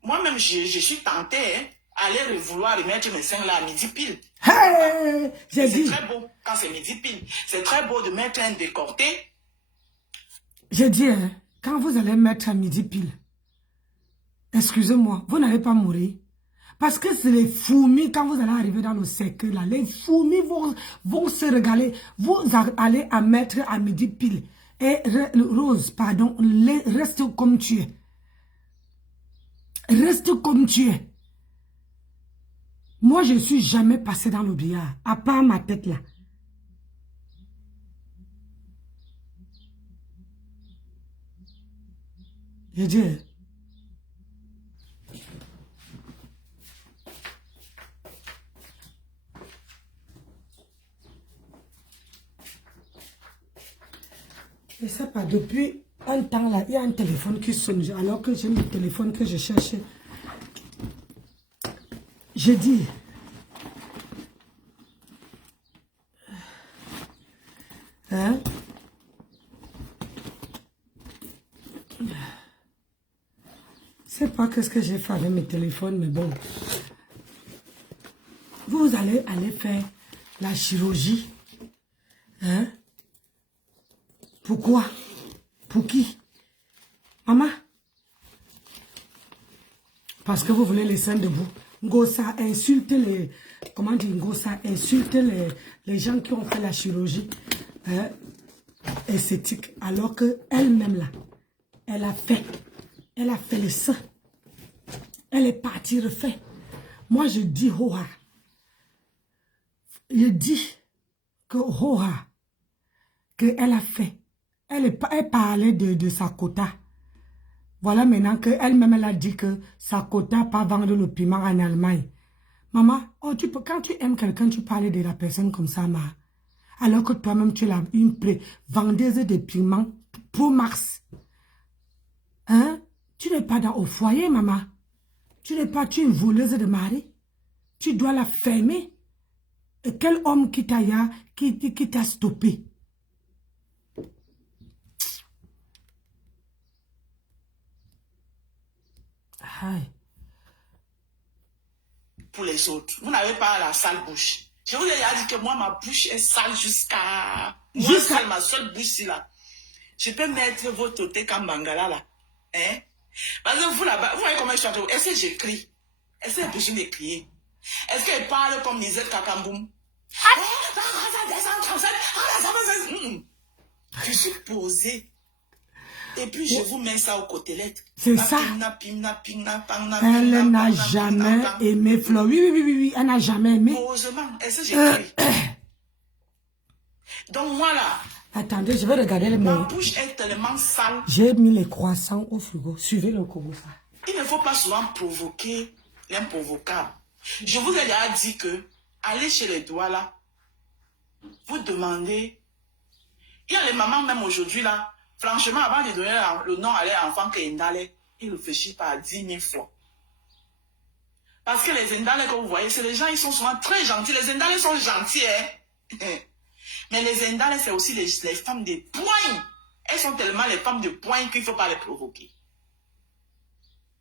moi-même, je suis tentée, hein, à aller vouloir remettre mes seins là à midi pile. Hey, j'ai C'est dit. très beau quand c'est midi pile. C'est très beau de mettre un décorté. J'ai dit, hein, quand vous allez mettre à midi pile, excusez-moi, vous n'allez pas mourir. Parce que c'est les fourmis, quand vous allez arriver dans le cercle, là, les fourmis vont se régaler. Vous allez à mettre à midi pile. Et Rose, pardon, reste comme tu es. Reste comme tu es. Moi, je ne suis jamais passé dans le billard, à part ma tête là. Je dis, je ne sais pas, depuis un temps là, il y a un téléphone qui sonne, alors que j'ai le téléphone que je cherchais. Je dis, hein? Je ne sais pas qu'est-ce que j'ai fait avec mes téléphones, mais bon. vous allez aller faire la chirurgie, hein? Pourquoi? Pour qui? Maman? Parce que vous voulez les seins debout. Ngosa insulte les... Comment dire? Ngosa insulte les gens qui ont fait la chirurgie esthétique. Alors que elle-même là, elle a fait les seins. Elle est partie refaire. Moi je dis Hoha. Je dis que Hoha, qu'elle a fait. Elle parlait de sa quota. Voilà maintenant qu'elle-même, elle a dit que sa quota pas vendre le piment en Allemagne. Maman, quand tu aimes quelqu'un, tu parles de la personne comme ça, ma. Alors que toi-même, tu es une vendeuse de piment pour Mars. Hein? Tu n'es pas au foyer, maman. Tu es une voleuse de mari. Tu dois la fermer. Et quel homme qui t'a stoppé? Aïe. Pour les autres. Vous n'avez pas la sale bouche. Je vous ai déjà dit que moi, ma bouche est sale jusqu'à... ma seule bouche, c'est là. Je peux mettre votre thé comme Bangala, là. Hein? Parce que vous, là-bas, vous voyez comment je suis en train de... Est-ce que j'écris? Est-ce qu'elle peut me crier? Est-ce qu'elle parle comme Lisette Kakamboum? Je suis posée. Et puis, je vous mets ça aux côtelettes. C'est ça. Elle n'a jamais aimé Flo. Oui, elle n'a jamais aimé. Heureusement, est-ce que j'écris? Donc, moi, là... Attendez, je vais regarder les Ma mails. bouche est tellement sale. J'ai mis les croissants au frigo. Suivez le Congo. Il ne faut pas souvent provoquer l'improvocable. Je vous ai déjà dit que, allez chez les doigts, là, vous demandez... Il y a les mamans, même aujourd'hui, là, franchement, avant de donner le nom à l'enfant qui est Ndale, ils réfléchissent pas 10 000 fois. Parce que les Ndale que vous voyez, c'est les gens, ils sont souvent très gentils. Les Ndale sont gentils, hein. Mais les Ndale, c'est aussi les femmes de poing. Elles sont tellement les femmes de poing qu'il ne faut pas les provoquer.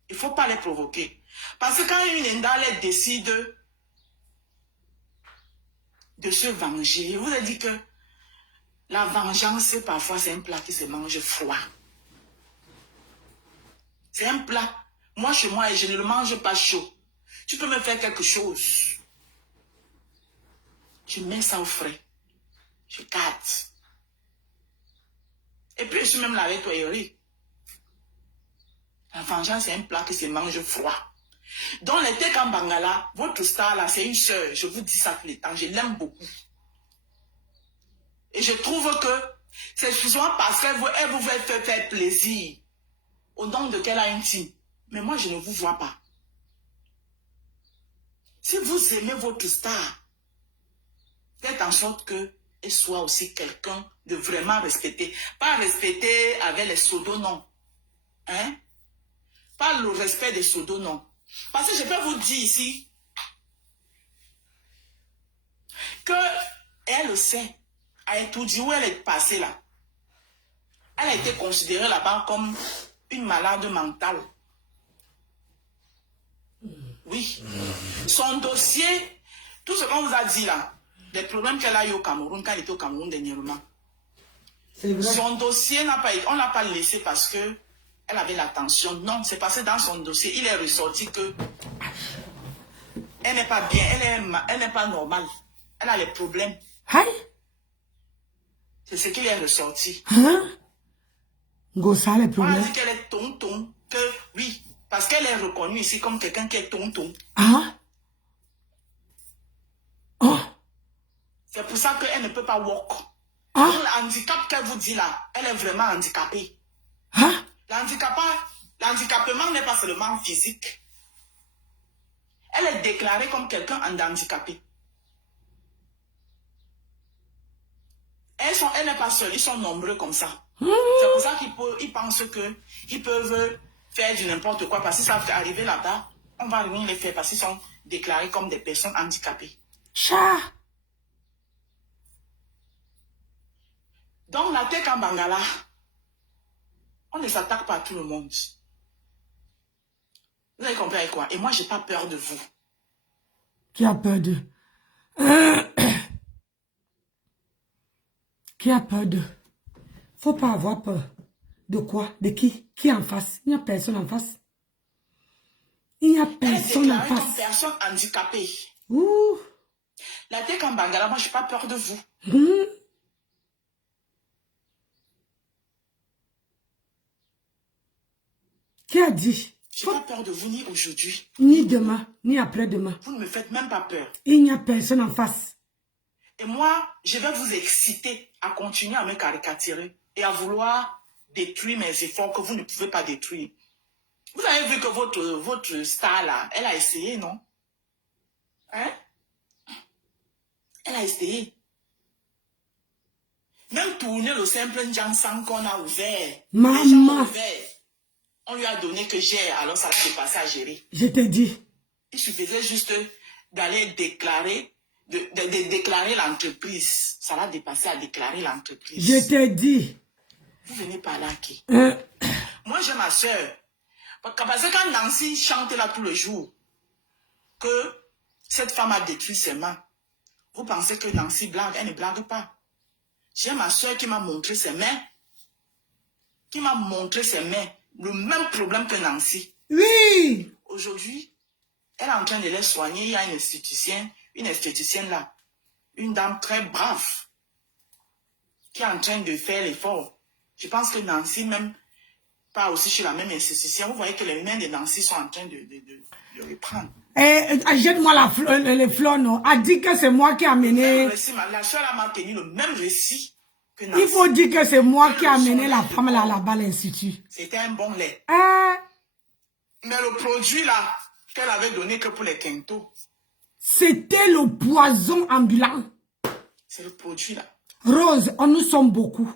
Il ne faut pas les provoquer. Parce que quand une Ndale décide de se venger, je vous ai dit que la vengeance, parfois, c'est un plat qui se mange froid. C'est un plat. Moi, chez moi, je ne le mange pas chaud. Tu peux me faire quelque chose. Je mets ça au frais. Je gâte. Et puis, je suis même là avec toi, Eric. La vengeance, c'est un plat qui se mange froid. Dans les Tek en Bangala, votre star, là, c'est une sœur. Je vous dis ça tout le temps. Je l'aime beaucoup. Et je trouve que c'est souvent parce qu'elle vous fait faire plaisir au nom de qu'elle a une team. Mais moi, je ne vous vois pas. Si vous aimez votre star, faites en sorte qu'elle soit aussi quelqu'un de vraiment respecté. Pas respecté avec les pseudos, non. Hein? Pas le respect des pseudos, non. Parce que je peux vous dire ici que elle sait. À Etoudi, où elle est passée là, elle a été considérée là-bas comme une malade mentale. Oui. Son dossier, tout ce qu'on vous a dit là, les problèmes qu'elle a eu au Cameroun, quand elle était au Cameroun dernièrement, son dossier on n'a pas laissé parce que elle avait la tension. Non, c'est parce que dans son dossier, il est ressorti que elle n'est pas bien, elle n'est pas normale. Elle a les problèmes. Hein? C'est ce qui est ressorti. Hein? Gossa, les On problèmes. a dit qu'elle est tonton, que oui, parce qu'elle est reconnue ici comme quelqu'un qui est tonton. Ah? Oh? C'est pour ça qu'elle ne peut pas walk. Ah? Le handicap qu'elle vous dit là, elle est vraiment handicapée. Hein? L'handicapement n'est pas seulement physique. Elle est déclarée comme quelqu'un handicapé. Elle n'est pas seule, ils sont nombreux comme ça. C'est pour ça qu'ils pensent qu'ils peuvent faire du n'importe quoi. Parce que ça fait arriver là-bas, on va venir les faire parce qu'ils sont déclarés comme des personnes handicapées. Chat! Donc la Tek en Bangala, on ne s'attaque pas à tout le monde. Vous avez compris avec quoi? Et moi, je n'ai pas peur de vous. Qui a peur d'eux? Qui a peur de... Faut pas avoir peur. De quoi? De qui? Qui en face? Il n'y a personne en face. Il n'y a personne en déclarée comme face. personne handicapée. Ouh. La tête en Bangala, moi, je n'ai pas peur de vous. Qui a dit? Je n'ai pas peur de vous ni aujourd'hui. Ni demain, ni après-demain. Vous ne me faites même pas peur. Il n'y a personne en face. Et moi, je vais vous exciter à continuer à me caricaturer et à vouloir détruire mes efforts que vous ne pouvez pas détruire. Vous avez vu que votre star là, elle a essayé, non? Hein? Elle a essayé. Même tourner le simple Njansang qu'on a ouvert. Maman. Les gens ont ouvert. On lui a donné que j'ai, alors ça s'est passé à gérer. Je te dis. Il suffisait juste d'aller déclarer, de déclarer l'entreprise. Ça l'a dépassé à déclarer l'entreprise. Je te dis. Vous venez par là, qui? Moi, j'ai ma soeur. Parce que quand Nancy chante là tout le jour, que cette femme a détruit ses mains, vous pensez que Nancy blague? Elle ne blague pas. J'ai ma soeur qui m'a montré ses mains. Qui m'a montré ses mains. Le même problème que Nancy. Oui. Aujourd'hui, elle est en train de les soigner. Il y a une esthéticienne là. Une dame très brave. Qui est en train de faire l'effort. Je pense que Nancy même pas aussi chez la même esthéticienne. Vous voyez que les mains de Nancy sont en train de reprendre. Jette-moi les fleurs, non. A dit que c'est moi qui ai amené. La soeur m'a tenu le même récit que Nancy. Il faut dire que c'est moi qui ai amené la femme là-bas à l'institut. C'était un bon lait. Mais le produit là, qu'elle avait donné que pour les quintos. C'était le poison ambulant. C'est le produit là. Rose, nous sommes beaucoup.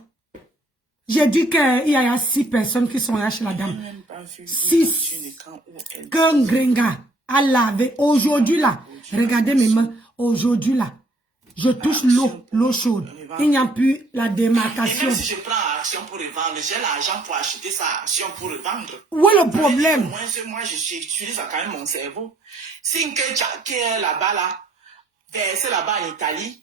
J'ai dit qu'il y a 6 personnes qui sont là chez la dame. 6. Qu'un gringa a lavé. Aujourd'hui là, regardez mes mains. Aujourd'hui là, je touche l'eau chaude. Il n'y a plus la démarcation. Et même si je prends action pour revendre, j'ai l'argent pour acheter sa action pour revendre. Où est le problème? Moi, j'utilise quand même mon cerveau. Si une qui est là-bas, là, versé là-bas en Italie,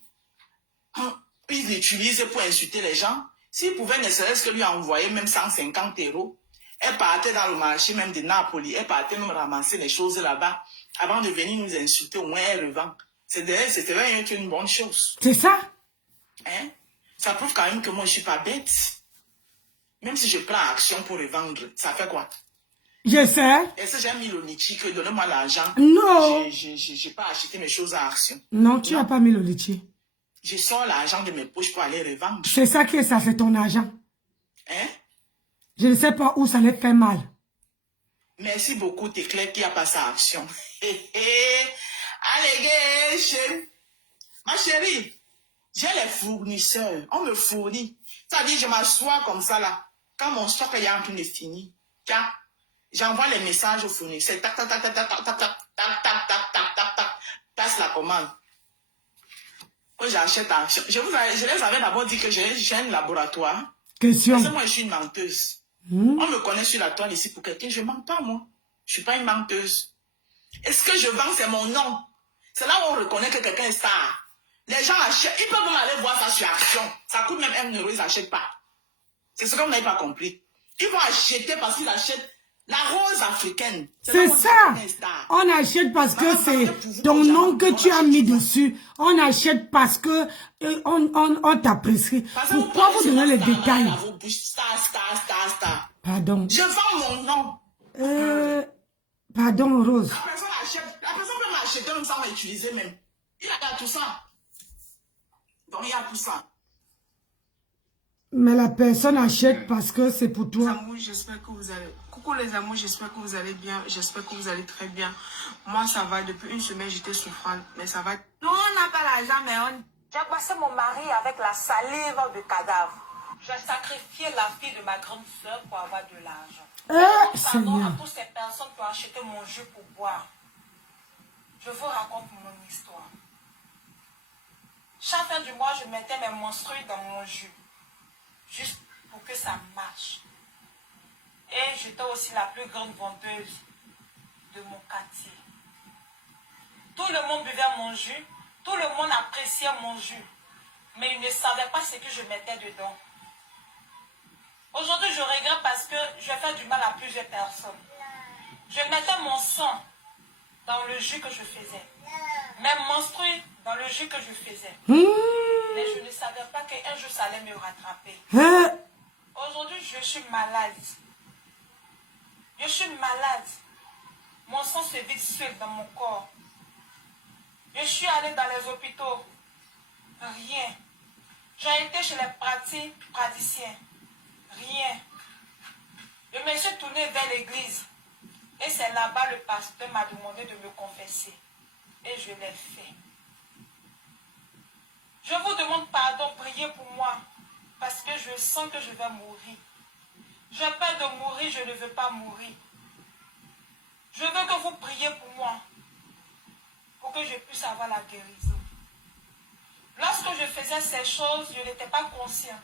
ils l'utilisent pour insulter les gens. S'il pouvait ne serait-ce que lui envoyer même 150 €, elle partait dans le marché même de Napoli, elle partait nous ramasser les choses là-bas, avant de venir nous insulter, au moins elle revend. C'était une bonne chose. C'est ça? Hein? Ça prouve quand même que moi je suis pas bête. Même si je prends action pour revendre, ça fait quoi? Je sais. Est-ce que j'ai mis le litchi que donnez-moi l'argent? Non. J'ai pas acheté mes choses à action. Non, tu n'as pas mis le litchi. Je sors l'argent de mes poches pour aller revendre. C'est ça qui est ça, c'est ton argent. Hein? Je ne sais pas où ça les fait mal. Merci beaucoup, Téclair, qui a passé à action. Allez, chérie. Ma chérie, j'ai les fournisseurs. On me fournit. C'est-à-dire, je m'assois comme ça là. Quand mon stock est en train de finir, tiens, j'envoie les messages aux fournisseurs. Tac, tac, tac, tac, tac, tac, tac, tac, tac, tac, tac, tac, tac, tac. Passe la commande. Quand j'achète action, je les avais d'abord dit que j'ai un laboratoire. Question. Parce que moi, je suis une menteuse. On me connaît sur la toile ici pour quelqu'un. Je ne mens pas, moi. Je ne suis pas une menteuse. Est-ce que je vends, c'est mon nom? C'est là où on reconnaît que quelqu'un est star. Les gens achètent. Ils peuvent même aller voir ça sur Action. Ça coûte même 1 €, ils n'achètent pas. C'est ce qu'on n'avait pas compris. Ils vont acheter parce qu'ils achètent la rose africaine. C'est ça. On achète parce que c'est ton nom que tu as mis dessus. On achète parce que on t'a prescrit. Pourquoi vous donnez les détails? Pardon. Je vends mon nom. Pardon, Rose. La personne achète. La personne peut m'acheter même sans m'utiliser même. Il y a tout ça. Donc il y a tout ça. Mais la personne achète parce que c'est pour toi. Les amours, j'espère que vous allez... Coucou les amours, j'espère que vous allez bien. J'espère que vous allez très bien. Moi, ça va. Depuis une semaine, j'étais souffrante. Mais ça va. Non, on n'a pas l'argent, mais on... J'ai passé mon mari avec la salive de cadavre. J'ai sacrifié la fille de ma grande soeur pour avoir de l'argent. Pardon à toutes ces personnes qui ont acheté mon jus pour boire. Je vous raconte mon histoire. Chaque fin du mois, je mettais mes menstrues dans mon jus. Juste pour que ça marche. Et j'étais aussi la plus grande vendeuse de mon quartier. Tout le monde buvait mon jus, Tout le monde appréciait mon jus, mais ils ne savaient pas ce que je mettais dedans. Aujourd'hui, je regrette parce que je fais du mal à plusieurs personnes. Je mettais mon sang dans le jus que je faisais, même menstrué dans le jus que je faisais. Mais je ne savais pas qu'un jour ça allait me rattraper. Aujourd'hui, je suis malade. Je suis malade. Mon sang se vide seul dans mon corps. Je suis allée dans les hôpitaux. Rien. J'ai été chez les praticiens. Rien. Je me suis tournée vers l'église. Et c'est là-bas le pasteur m'a demandé de me confesser. Et je l'ai fait. Je vous demande pardon, priez pour moi. Parce que je sens que je vais mourir. J'ai peur de mourir, je ne veux pas mourir. Je veux que vous priez pour moi. Pour que je puisse avoir la guérison. Lorsque je faisais ces choses, je n'étais pas conscient.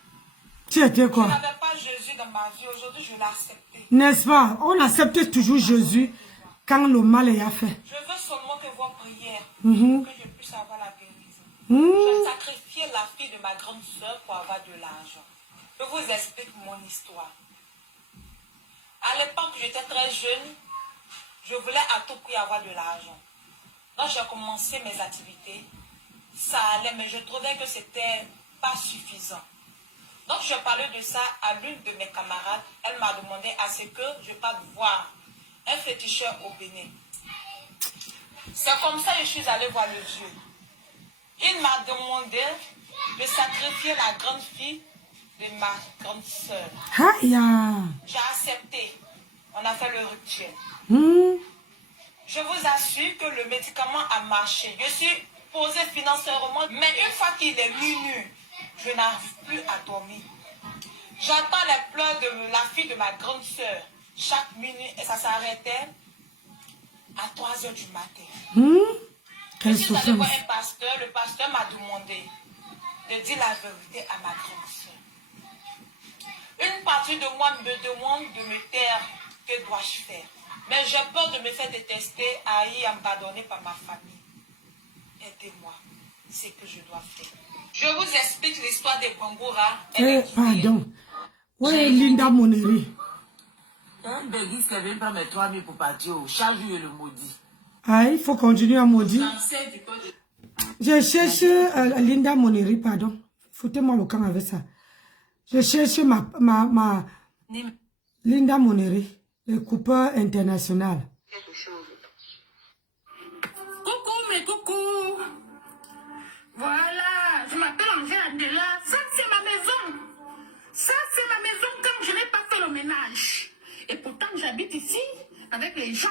Tu étais quoi? Je n'avais pas Jésus dans ma vie. Aujourd'hui, je l'ai accepté. N'est-ce pas? On accepte toujours Jésus quand le mal est fait. Je veux seulement que vos prières, pour que je puisse avoir la guérison. J'ai sacrifié la fille de ma grande soeur pour avoir de l'argent. Je vous explique mon histoire. À l'époque, j'étais très jeune. Je voulais à tout prix avoir de l'argent. Donc, j'ai commencé mes activités. Ça allait, mais je trouvais que c'était pas suffisant. Donc, je parlais de ça à l'une de mes camarades. Elle m'a demandé à ce que je parte voir un féticheur au Bénin. C'est comme ça que je suis allée voir le Dieu. Il m'a demandé de sacrifier la grande fille de ma grande soeur. J'ai accepté. On a fait le rituel. Je vous assure que le médicament a marché. Je suis posée financièrement, mais une fois qu'il est minuit, je n'arrive plus à dormir. J'entends les pleurs de la fille de ma grande soeur chaque minute et ça s'arrêtait à 3 h du matin. Je suis allée voir un pasteur. Le pasteur m'a demandé de dire la vérité à ma grande soeur. Une partie de moi me demande de me taire. Que dois-je faire? Mais j'ai peur de me faire détester, haïr, abandonner par ma famille. Aidez-moi. C'est ce que je dois faire. Je vous explique l'histoire des Bangura. Pardon. Ouais, Linda Moneri. Un béguiste qui avait pas mes 3 000 pour partir au chaque jour le maudit. Ah, il faut continuer à maudire. Je cherche Linda Moneri, pardon. Foutez-moi le camp avec ça. Je cherche ma Linda Moneri, le coupeur international. Coucou, mais coucou. Voilà, je m'appelle Angèle Adela. Ça, c'est ma maison. Ça, c'est ma maison quand je n'ai pas fait le ménage. Et pourtant, j'habite ici avec les gens.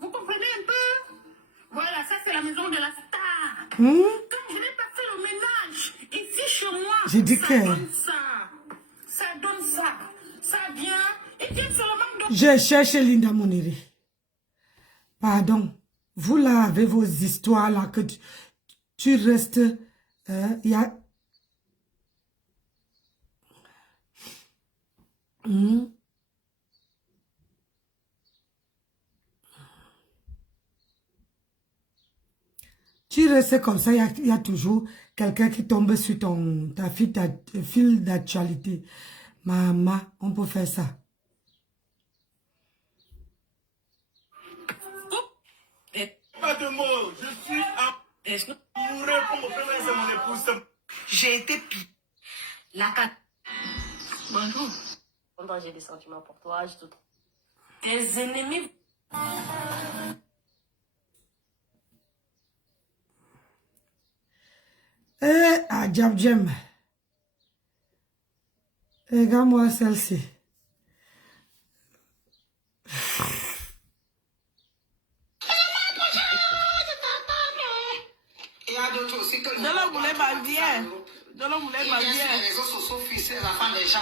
Vous comprenez un peu? Voilà, ça, c'est la maison de la star. Quand je n'ai pas fait le ménage, ici chez moi, j'ai dit ça que... donne ça. Ça donne ça. Ça vient. Et puis seulement... Je cherche Linda Moneri. Pardon. Vous là, avec vos histoires là, que tu restes... Il y a... Tu restes comme ça, il y a toujours quelqu'un qui tombe sur ta fil d'actualité. Maman, on peut faire ça. Pas de mots, je suis amoureux pour mon frère, c'est mon épouse. J'ai été pire. La carte. Bonjour. Pendant j'ai des sentiments pour toi, je te... Tes ennemis... Djab Djem. Regarde-moi celle-ci. Il y a d'autres aussi que Dans le boulet malien. Dans le boulet malien. Les réseaux sociaux ficelent la femme des gens.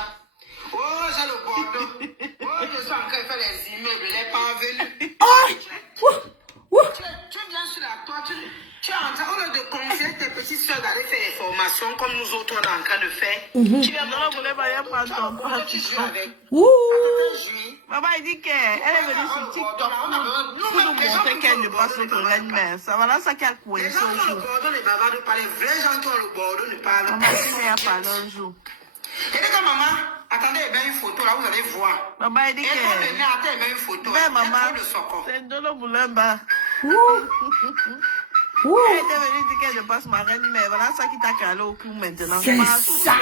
Oh, j'ai le Bordeaux. Oh, je suis en train de faire les immeubles, les parvenus. Tu viens sur la toit, tu es en train, au lieu de conseiller tes petites soeurs d'aller faire des formations comme nous autres on est en train de faire. Tu viens Dans le boulet malien, pardon. tu joues avec. Ouh. Jouer. Maman, elle dit qu'elle est venue sur TikTok pour nous montrer qu'elle ne passe notre reine-mère. Ça va là, ça qui a coincé Les gens qui ont le Bordeaux ne parlent pas. Les vrais gens qui ont le Bordeaux ne parlent pas. Maman, elle a parlé un jour. Et quand maman, attendez, il y a une photo là, vous allez voir. Maman, elle dit Et que... quand le nez attend, il y a une photo. Mais maman, le socor. c'est Ndolo Boulemba. Elle est venue dire qu'elle ne passe ma reine-mère. Voilà ça qui t'a calé au cul maintenant. C'est ça.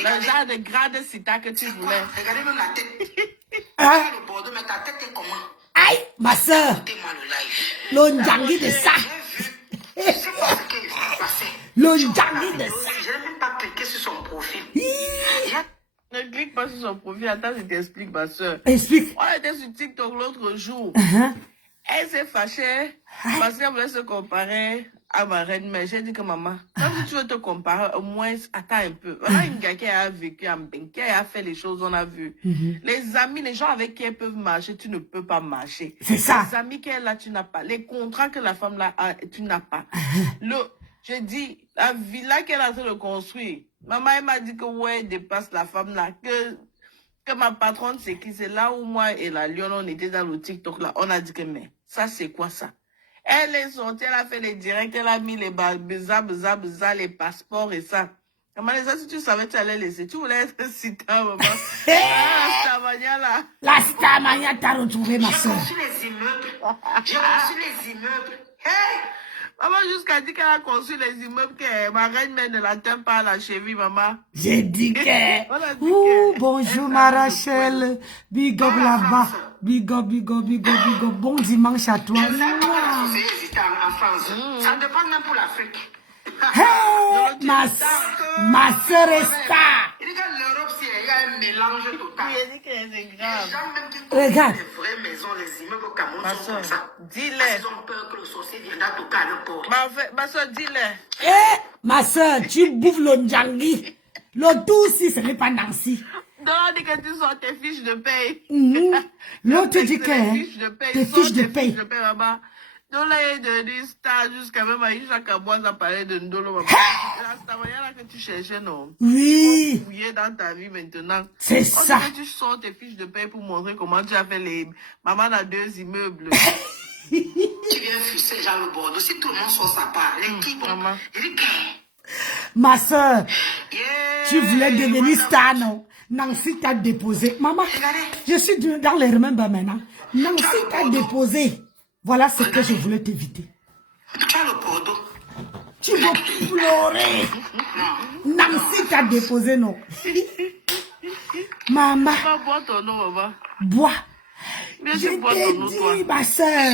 Le genre de grade sita que tu voulais. Regardez même la tête. Hein? Le Bordeaux, mais ta tête est comment? Aïe, ma soeur. Écoutez-moi le live. L'onjangi de ça. Je sais pas ce qui s'est passé. L'onjangi de ça. Je n'ai même pas cliqué sur son profil. Ne clique pas sur son profil. Attends, je t'explique, ma soeur. Explique. On était sur TikTok l'autre jour. Elle s'est fâchée parce qu'elle voulait se comparer à ma reine. Mais j'ai dit que maman, quand tu veux te comparer, au moins, attends un peu. Voilà une gars qui a vécu en Bengue, qui a fait les choses, on a vu. Les amis, les gens avec qui elles peuvent marcher, tu ne peux pas marcher. C'est ça. Les amis qu'elle a, tu n'as pas. Les contrats que la femme là a, tu n'as pas. Je dis, la villa qu'elle a en train de construire, maman, elle m'a dit que ouais, elle dépasse la femme là, que ma patronne, c'est qui? C'est là où moi et la Lyon, on était dans le TikTok là. On a dit que, mais ça, c'est quoi ça? Elle est sortie, elle a fait les directs, elle a mis les bza, les passeports et ça. Maman, ça, si tu savais, tu allais laisser. Tu voulais être cité, maman. La Stamania là. La Stamania t'a retrouvé, ma soeur. J'ai conçu les immeubles. J'ai conçu les immeubles. Hey! Maman, jusqu'à dit qu'elle a construit les immeubles, que ma reine-mère ne l'atteint pas à la cheville, maman. J'ai dit que... Ouh, bonjour, ma Rachel. Big up là-bas. Big up, big up, big up, big up. Bon dimanche à toi. Je sais pas si c'est hésité en France. Ça dépend même pour l'Afrique. Hey, ma soeur est star. Il dit que l'Europe, il y a un mélange total. Il dit que c'est grave. Les gens même qui Regarde. construisent les vraies maisons, les immeubles au Cameroun sont comme ça. Dis-le. Ils ont peur que le sorcier viendra toquer à leur porte. Ma soeur, dis-le. Eh, ma soeur, tu bouffes l'onjangi. L'autre aussi, ce n'est pas Nancy. Non, dit que tu sors tes fiches de paye. L'autre dit que tes fiches de paye. Maman. Donc là, il y a des stars jusqu'à même Aïcha Kaboise a parlé de Ndolo, maman. La Stamania là que tu cherchais, non? Oui. Fouiller dans ta vie maintenant. C'est ça. Tu sors tes fiches de paye pour montrer comment tu as fait les... Maman a 2 immeubles. Tu viens fuser Jean le Bordeaux. Si tout le monde sort sa part, l'équipe, il dit que... Ma soeur, tu voulais devenir star, non? Nancy t'a déposé. Maman, je suis dans les remembers maintenant. Nancy t'a déposé. Voilà ce que je voulais t'éviter. Tu as le Bordeaux. Tu vas pleurer. Nancy t'a déposé, non? Maman. Tu vas boire ton eau, maman. Bois. Mais Je bois ton eau, toi. t'ai dit, ma soeur.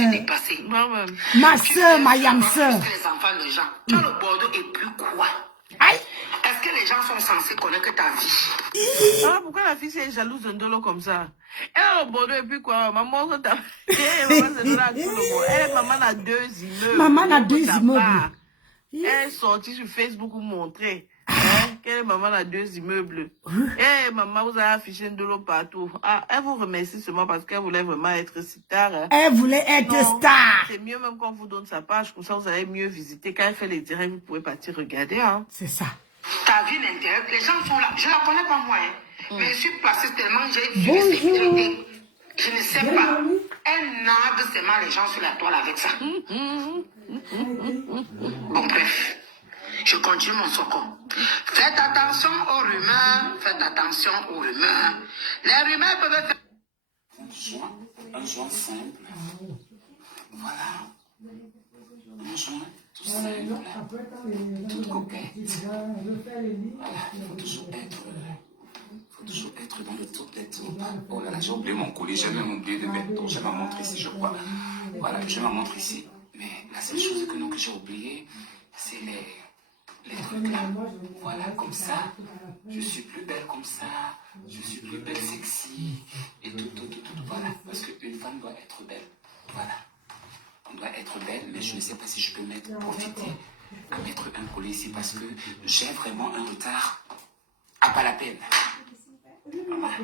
Moi-même. Ma soeur, ma yam soeur. Les enfants de gens. Tu as le Bordeaux et plus quoi? Aïe. Est-ce que les gens sont censés connaître ta vie? Ah, pourquoi la fille est jalouse d'un Ndolo comme ça? Elle a le Bordeaux et puis quoi? Maman, maman, c'est de là tout le monde. Elle, maman a 2 immeubles. Maman a 2 immeubles. Elle est sortie sur Facebook pour montrer qu'elle, maman a 2 immeubles. Eh, maman, vous avez affiché Ndolo partout. Ah, elle vous remercie seulement parce qu'elle voulait vraiment être star. Elle voulait être star. C'est mieux même quand on vous donne sa page, comme ça vous allez mieux visiter. Quand elle fait les directs, vous pouvez partir regarder. Hein. C'est ça. Ta vie l'intéresse. Les gens sont là. Je ne la connais pas moi. Mais je suis placée tellement, j'ai vu les sécurités. Je ne sais pas. Elle nade seulement les gens sur la toile avec ça. Bon, bref. Je continue mon socor. Faites attention aux rumeurs. Faites attention aux rumeurs. Les rumeurs peuvent faire... Un joint simple. Voilà. Un joint tout simple. Toute coquette. Voilà. Il faut toujours être dans le top des tops. Oh là là, j'ai oublié mon collier. J'ai même oublié de mettre. Donc, j'ai ma montre ici, je crois. Voilà, j'ai ma montre ici. Mais la seule chose que j'ai oublié, c'est les trucs là. Voilà, comme ça. Je suis plus belle comme ça. Je suis plus belle sexy. Et tout. Voilà. Parce qu'une femme doit être belle. Voilà. On doit être belle, mais je ne sais pas si je peux profiter à mettre un collier ici parce que j'ai vraiment un retard. Ah, pas la peine. Voilà.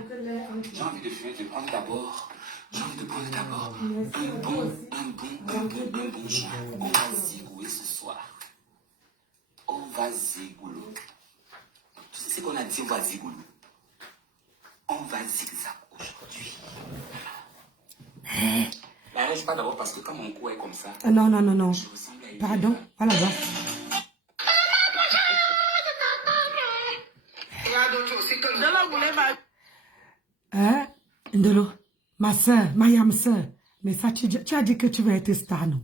J'ai envie de prendre d'abord. J'ai envie de prendre d'abord un bon joint. On va zigouer ce soir. On va zigoulou. Tu sais ce qu'on a dit, on va zigoulou. On va zigzag aujourd'hui. N'arrête pas d'abord parce que quand mon cou est comme ça... Non, non, non, non. Je ressemble à une... Pardon, va là-bas. Hein, Ndolo, ma soeur, ma yam soeur. Mais ça, tu as dit que tu veux être star, non?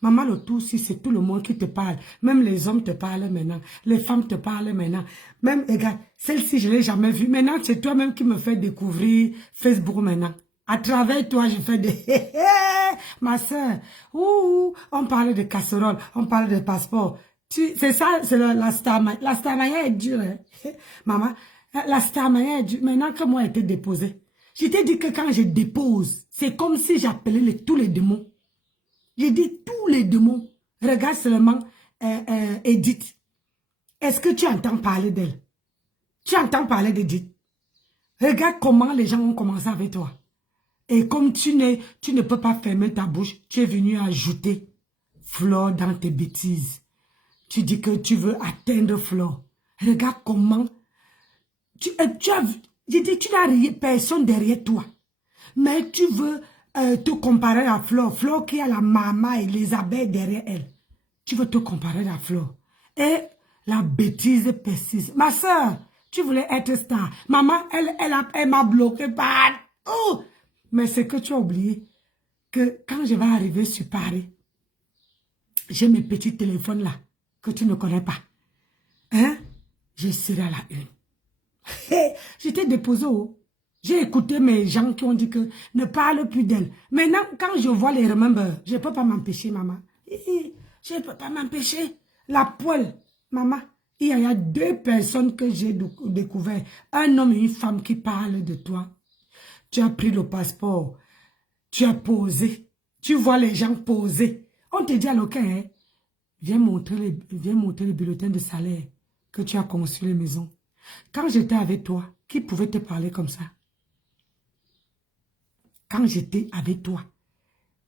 Maman, le tout, si c'est tout le monde qui te parle. Même les hommes te parlent maintenant. Les femmes te parlent maintenant. Même, regarde, celle-ci, je ne l'ai jamais vue. Maintenant, c'est toi-même qui me fais découvrir Facebook maintenant. À travers toi, je fais des... Ma soeur, on parle de casserole, on parle de passeport. C'est ça, c'est la Starmania. La Starmania est dure. Hein? Maman, la Starmania est dure. Maintenant que moi, elle était déposée. Je t'ai dit que quand je dépose, c'est comme si j'appelais tous les démons. J'ai dit tous les démons. Regarde seulement Edith. Est-ce que tu entends parler d'elle? Tu entends parler d'Edith? Regarde comment les gens ont commencé avec toi. Et comme tu ne peux pas fermer ta bouche, tu es venu ajouter Flore dans tes bêtises. Tu dis que tu veux atteindre Flore. Regarde comment... Tu n'as personne derrière toi. Mais tu veux te comparer à Flore. Flore qui a la maman et les abeilles derrière elle. Tu veux te comparer à Flore. Et la bêtise persiste. Ma soeur, tu voulais être star. Maman, elle m'a bloqué par... Oh! Mais c'est que tu as oublié que quand je vais arriver sur Paris, j'ai mes petits téléphones là, que tu ne connais pas. Hein? Je serai à la une. J'étais déposé haut. J'ai écouté mes gens qui ont dit que ne parle plus d'elle. Maintenant, quand je vois les remember, je ne peux pas m'empêcher, maman. Je ne peux pas m'empêcher. La poêle, maman. Il y a 2 personnes que j'ai découvert. Un homme et une femme qui parlent de toi. Tu as pris le passeport. Tu as posé. Tu vois les gens poser. On te dit à l'aucun, hein, viens montrer le bulletin de salaire que tu as construit les maisons. Quand j'étais avec toi, qui pouvait te parler comme ça? Quand j'étais avec toi,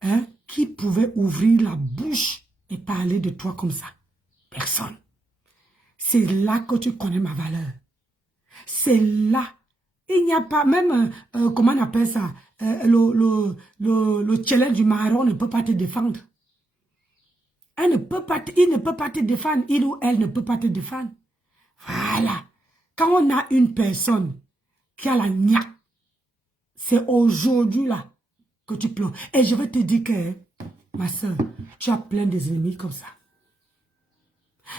hein, qui pouvait ouvrir la bouche et parler de toi comme ça? Personne. C'est là que tu connais ma valeur. C'est là. Il n'y a pas même, comment on appelle ça, le challenge du marron ne peut pas te défendre. Il ne peut pas te défendre. Il ou elle ne peut pas te défendre. Voilà. Quand on a une personne qui a la niaque, c'est aujourd'hui là que tu pleures. Et je vais te dire que, ma soeur, tu as plein d'ennemis comme ça.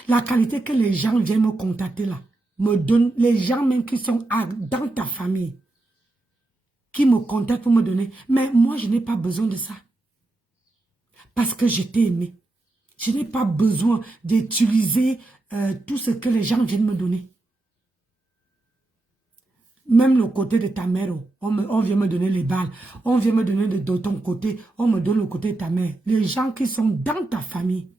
La qualité que les gens viennent me contacter là, me donnent, les gens même qui sont dans ta famille, qui me contactent pour me donner. Mais moi, je n'ai pas besoin de ça. Parce que je t'ai aimé. Je n'ai pas besoin d'utiliser tout ce que les gens viennent me donner. Même le côté de ta mère, on vient me donner les balles. On vient me donner de ton côté. On me donne le côté de ta mère. Les gens qui sont dans ta famille.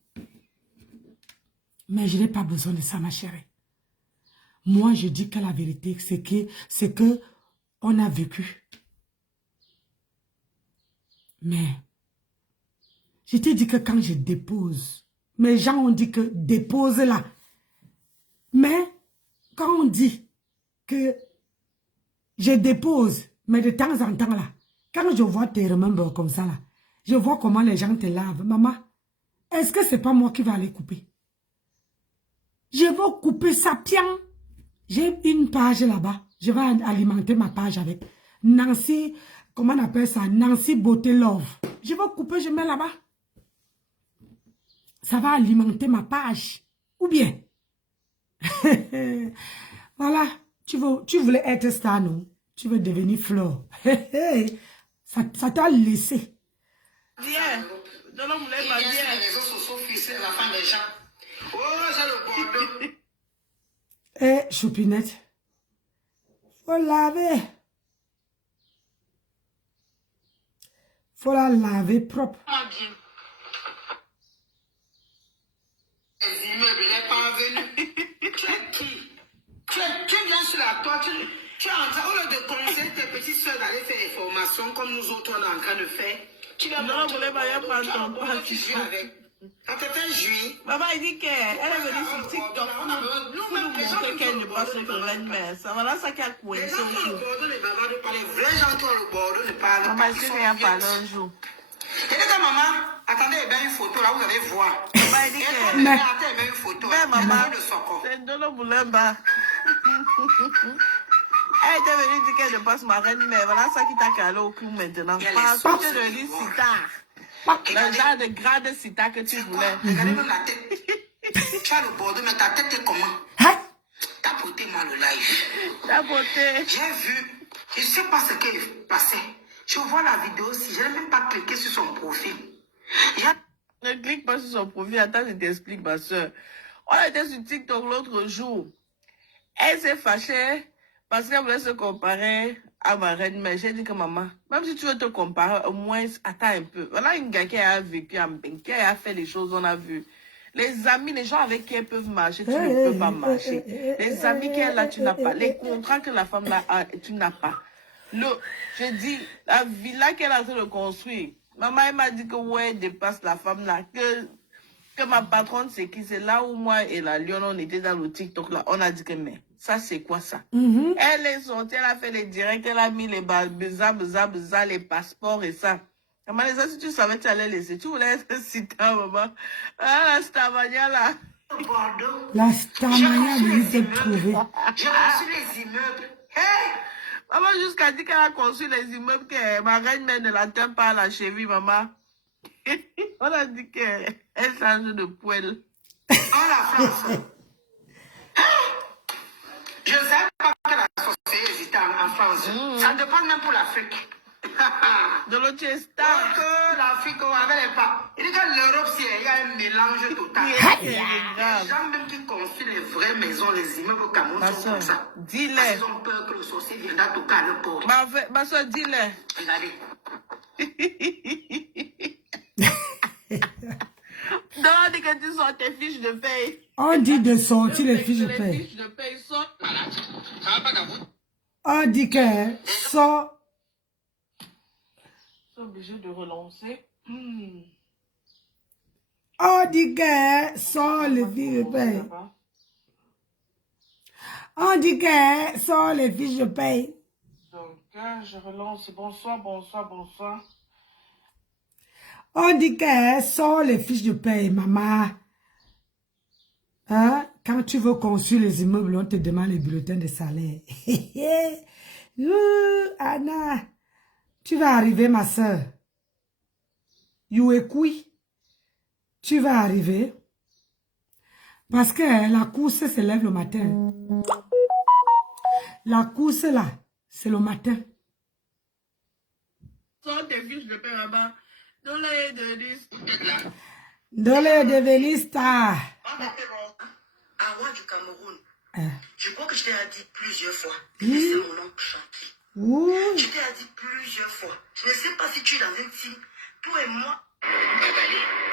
Mais je n'ai pas besoin de ça, ma chérie. Moi, je dis que la vérité, c'est que on a vécu. Mais, je t'ai dit que quand je dépose, mes gens ont dit que dépose là. Mais, quand on dit que je dépose, mais de temps en temps là, quand je vois tes remembers comme ça là, je vois comment les gens te lavent. Maman, est-ce que c'est pas moi qui vais aller couper? Je vais couper ça, tiens. J'ai une page là-bas. Je vais alimenter ma page avec Nancy, comment on appelle ça? Nancy Beauté Love. Je vais couper, je mets là-bas. Ça va alimenter ma page. Ou bien. Voilà. Tu voulais être star, non? Tu veux devenir Flore. Ça t'a laissé. Viens. Non, non, vous l'avez pas bien. Les réseaux sociaux frustrent la femme des gens. Oh, j'ai le bordeaux. Eh, Choupinette. Faut laver. Faut la laver propre. Les immeubles, il n'est pas venu. Tu es qui? Tu viens sur la toile, tu es en train, au lieu de conseiller tes petites soeurs d'aller faire des formations comme nous autres on est en train de faire, tu vas non, vous l'avez pas tu joues avec. Ça te fait jouir. Maman, il dit qu'elle est venue sur TikTok pour nous montrer qu'elle ne passe que reine-mère. Ça va là, ça qui a coincé. Les gens qui ont le Bordeaux ne parlent pas de parler. Les vrais gens qui ont le Bordeaux ne parlent pas. Maman, est-ce qu'elle a parlé un jour? Et là, maman, attendez, il y a une photo là, vous allez voir. Maman, il dit qu'elle... Mais Attendez, une photo. Mais maman, de Soko. c'est Dolo Boulemba. Elle était venue dire qu'elle ne passe ma reine-mère. Voilà ça qui t'a calé au cou maintenant. Parce que je te dis Sita. Le genre de grade Sita que tu voulais. Regardez même la tête. Tu as le Bordeaux, mais ta tête est comment? hein? T'as porté moi le live. Ta beauté. J'ai vu, je ne sais pas ce qui passait. Je vois la vidéo, si je n'ai même pas cliqué sur son profil. Ne clique pas sur son profil. Attends, je t'explique, ma soeur. On était sur TikTok l'autre jour. Elle s'est fâchée parce qu'elle voulait se comparer à ma reine. Mais j'ai dit que maman, même si tu veux te comparer, au moins, attends un peu. Voilà une gars qui a vécu en Bénin, qui a fait les choses, on a vu. Les amis, les gens avec qui elles peuvent marcher, tu ne peux pas marcher. Les amis qu'elle a, tu n'as pas. Les contrats que la femme a, tu n'as pas. Je dis, la villa qu'elle a en train de construire, maman, elle m'a dit que ouais, elle dépasse la femme là, que ma patronne, c'est qui? C'est là où moi et la Lyon, on était dans le TikTok là, on a dit que mais, ça c'est quoi ça? Elle est sortie, elle a fait les directs, elle a mis les bza, les passeports et ça. Maman, si tu savais, tu allais laisser. Tu voulais être cité, maman. Ah, la Stamania là. La Stamania lui s'est trouvée. J'ai reçu les immeubles. Hey! Maman, jusqu'à dit qu'elle a construit les immeubles, que ma reine-mère ne l'atteint pas à la cheville, maman. On a dit qu'elle change de poêle. En la France. Je ne sais pas que la sorcière existe en France. Ça dépend même pour l'Afrique. De l'autre L'Afrique, avec les pas. Il dit que l'Europe, il y a un mélange total. Les gens même qui construisent les vraies maisons, les immeubles au Cameroun sont comme ça. Dis-les. Ils ont peur que le sorcier viendra toquer à leur porte. Ma soeur, dis-les. Regardez. Non, on dit que tu sors tes fiches de paye. On dit de sortir les fiches de paie. Les fiches de paye sortent. On dit que sort. Ils sont obligés de relancer. On dit que sort les fiches de paie. On dit que sort les fiches de paie. Donc, je relance. Bonsoir. On dit que sort les fiches de paie, maman. Hein? Quand tu veux construire les immeubles, on te demande les bulletins de salaire. Anna, tu vas arriver, ma soeur. You écoutes. Tu vas arriver. Parce que la course se lève le matin. La course là, c'est le matin. Sors tes fiches de paie, maman. Donne-les devenir star. Awa du Cameroun. Je crois que je t'ai dit plusieurs fois. Laissez mon oncle chanter. Je t'ai dit plusieurs fois. Je ne sais pas si tu es dans un team. Toi et moi.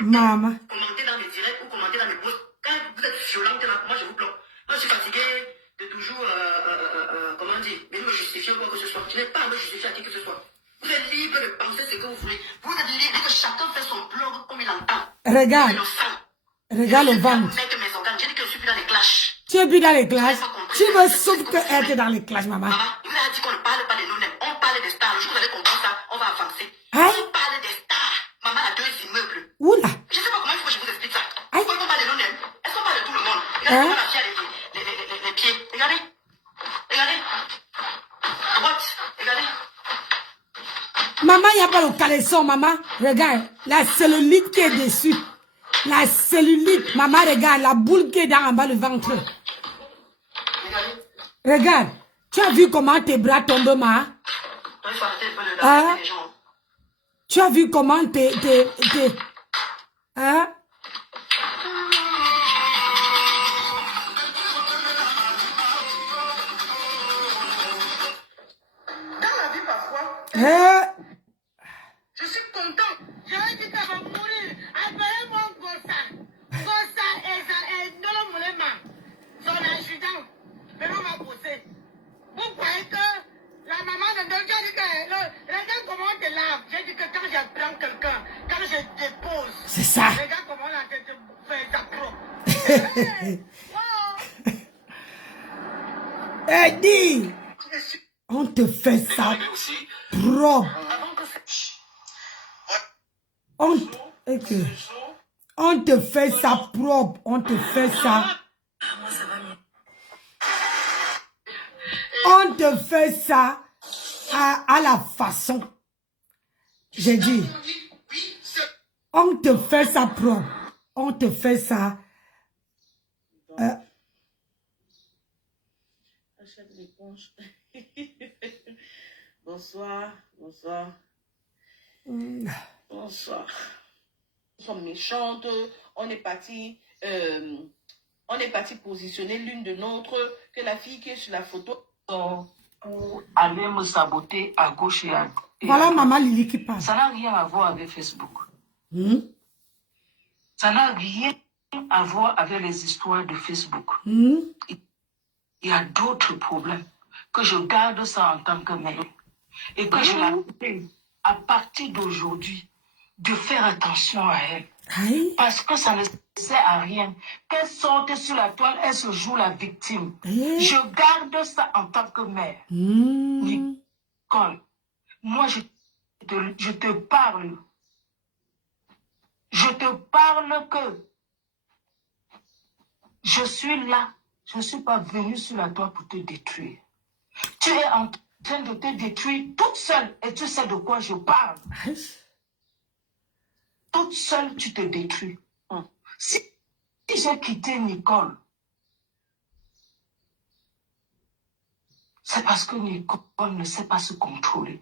Maman. Commentez dans les directs ou commentez dans les posts. Quand vous êtes violente là, moi je vous bloque. Moi je suis fatigué de toujours, comment dire, venir me justifier ou quoi que ce soit. Je n'ai pas à me justifier à qui que ce soit. Vous êtes libre de penser ce que vous voulez. Vous êtes libre que chacun fait son blog comme il entend. Regarde. Regarde le ventre. J'ai dit que je suis plus dans les clashs. Tu es plus dans les clashs. Tu veux sauf que être dans les clashs, maman. Maman, il vous a dit qu'on ne parle pas des nous-mêmes. On parle des stars. Le jour où vous avez compris ça, on va avancer. Hein? On parle des stars. Maman a 2 immeubles. Oula. Je ne sais pas comment il faut que je vous explique ça. Hein? Pourquoi on parle des nous-mêmes? Est-ce qu'on parle de tout le monde? Regardez comment la fille a les pieds. Regardez. Regardez. Droite. Regardez. Maman, il n'y a pas le caleçon, maman. Regarde, la cellulite qui est dessus. La cellulite, maman, regarde, la boule qui est dans en bas le ventre. Regarde, tu as vu comment tes bras tombent, ma? Hein? Tu as vu comment hein? Dans la vie, parfois, Je suis content. J'avais dit qu'elle va mourir. Appelez-moi Gossa. Gossa et Dolo Moulema. Son adjudant. Mais on va bosser. Vous croyez que la maman de Dolce a dit que regarde comment on te lave. J'ai dit que quand j'apprends quelqu'un, quand je dépose, c'est ça. regarde comment on a Eddie, on te fait ça propre. On te fait ça propre. On te fait ça. On te fait ça à la façon. J'ai dit. On te fait ça propre. On te fait ça. Achète l'éponge. Bonsoir, bonsoir. Bonsoir. Nous sommes méchantes. On est parti positionner l'une de l'autre que la fille qui est sur la photo pour aller me saboter à gauche et à droite. Voilà maman Lily qui parle. Ça n'a rien à voir avec Facebook. Ça n'a rien à voir avec les histoires de Facebook. Il y a d'autres problèmes que je garde ça en tant que mère. Et que je l'appelle à partir d'aujourd'hui de faire attention à elle. Parce que ça ne sert à rien. Qu'elle sorte sur la toile, elle se joue la victime. Je garde ça en tant que mère. Nicole, moi je te parle. Je te parle que je suis là. Je ne suis pas venue sur la toile pour te détruire. Tu es en train de te détruire toute seule. Et tu sais de quoi je parle. Toute seule, tu te détruis. Si j'ai quitté Nicole, c'est parce que Nicole ne sait pas se contrôler.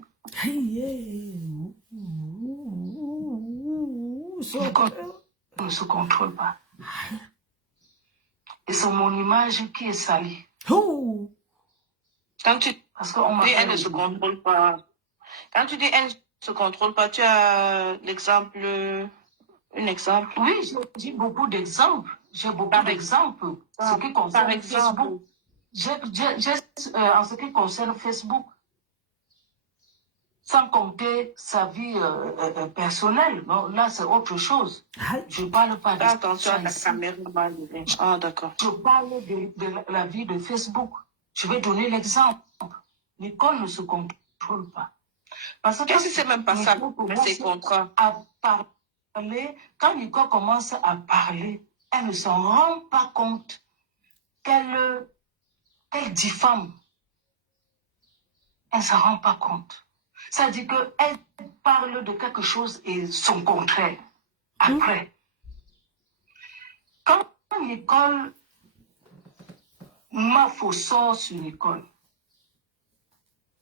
Nicole ne se contrôle pas. Et c'est mon image qui est salie. Quand tu dis elle ne se contrôle pas, quand tu dis elle ne se contrôle pas, tu as l'exemple, un exemple? Oui, j'ai dit beaucoup d'exemples. J'ai beaucoup d'exemples. Ce qui concerne Facebook. En ce qui concerne Facebook, sans compter sa vie personnelle. Non, là, c'est autre chose. Je ne parle pas de attention à la caméra. Ah, d'accord. Je parle de la vie de Facebook. Je vais donner l'exemple. Nicole ne se contrôle pas. Parce que qu'est-ce que c'est même pas ça, c'est contrat. À parler, quand Nicole commence à parler, elle ne s'en rend pas compte qu'elle diffame. Elle ne s'en rend pas compte. Ça dit qu'elle parle de quelque chose et son contraire. Après. Quand Nicole, Mafo sort sur Nicole,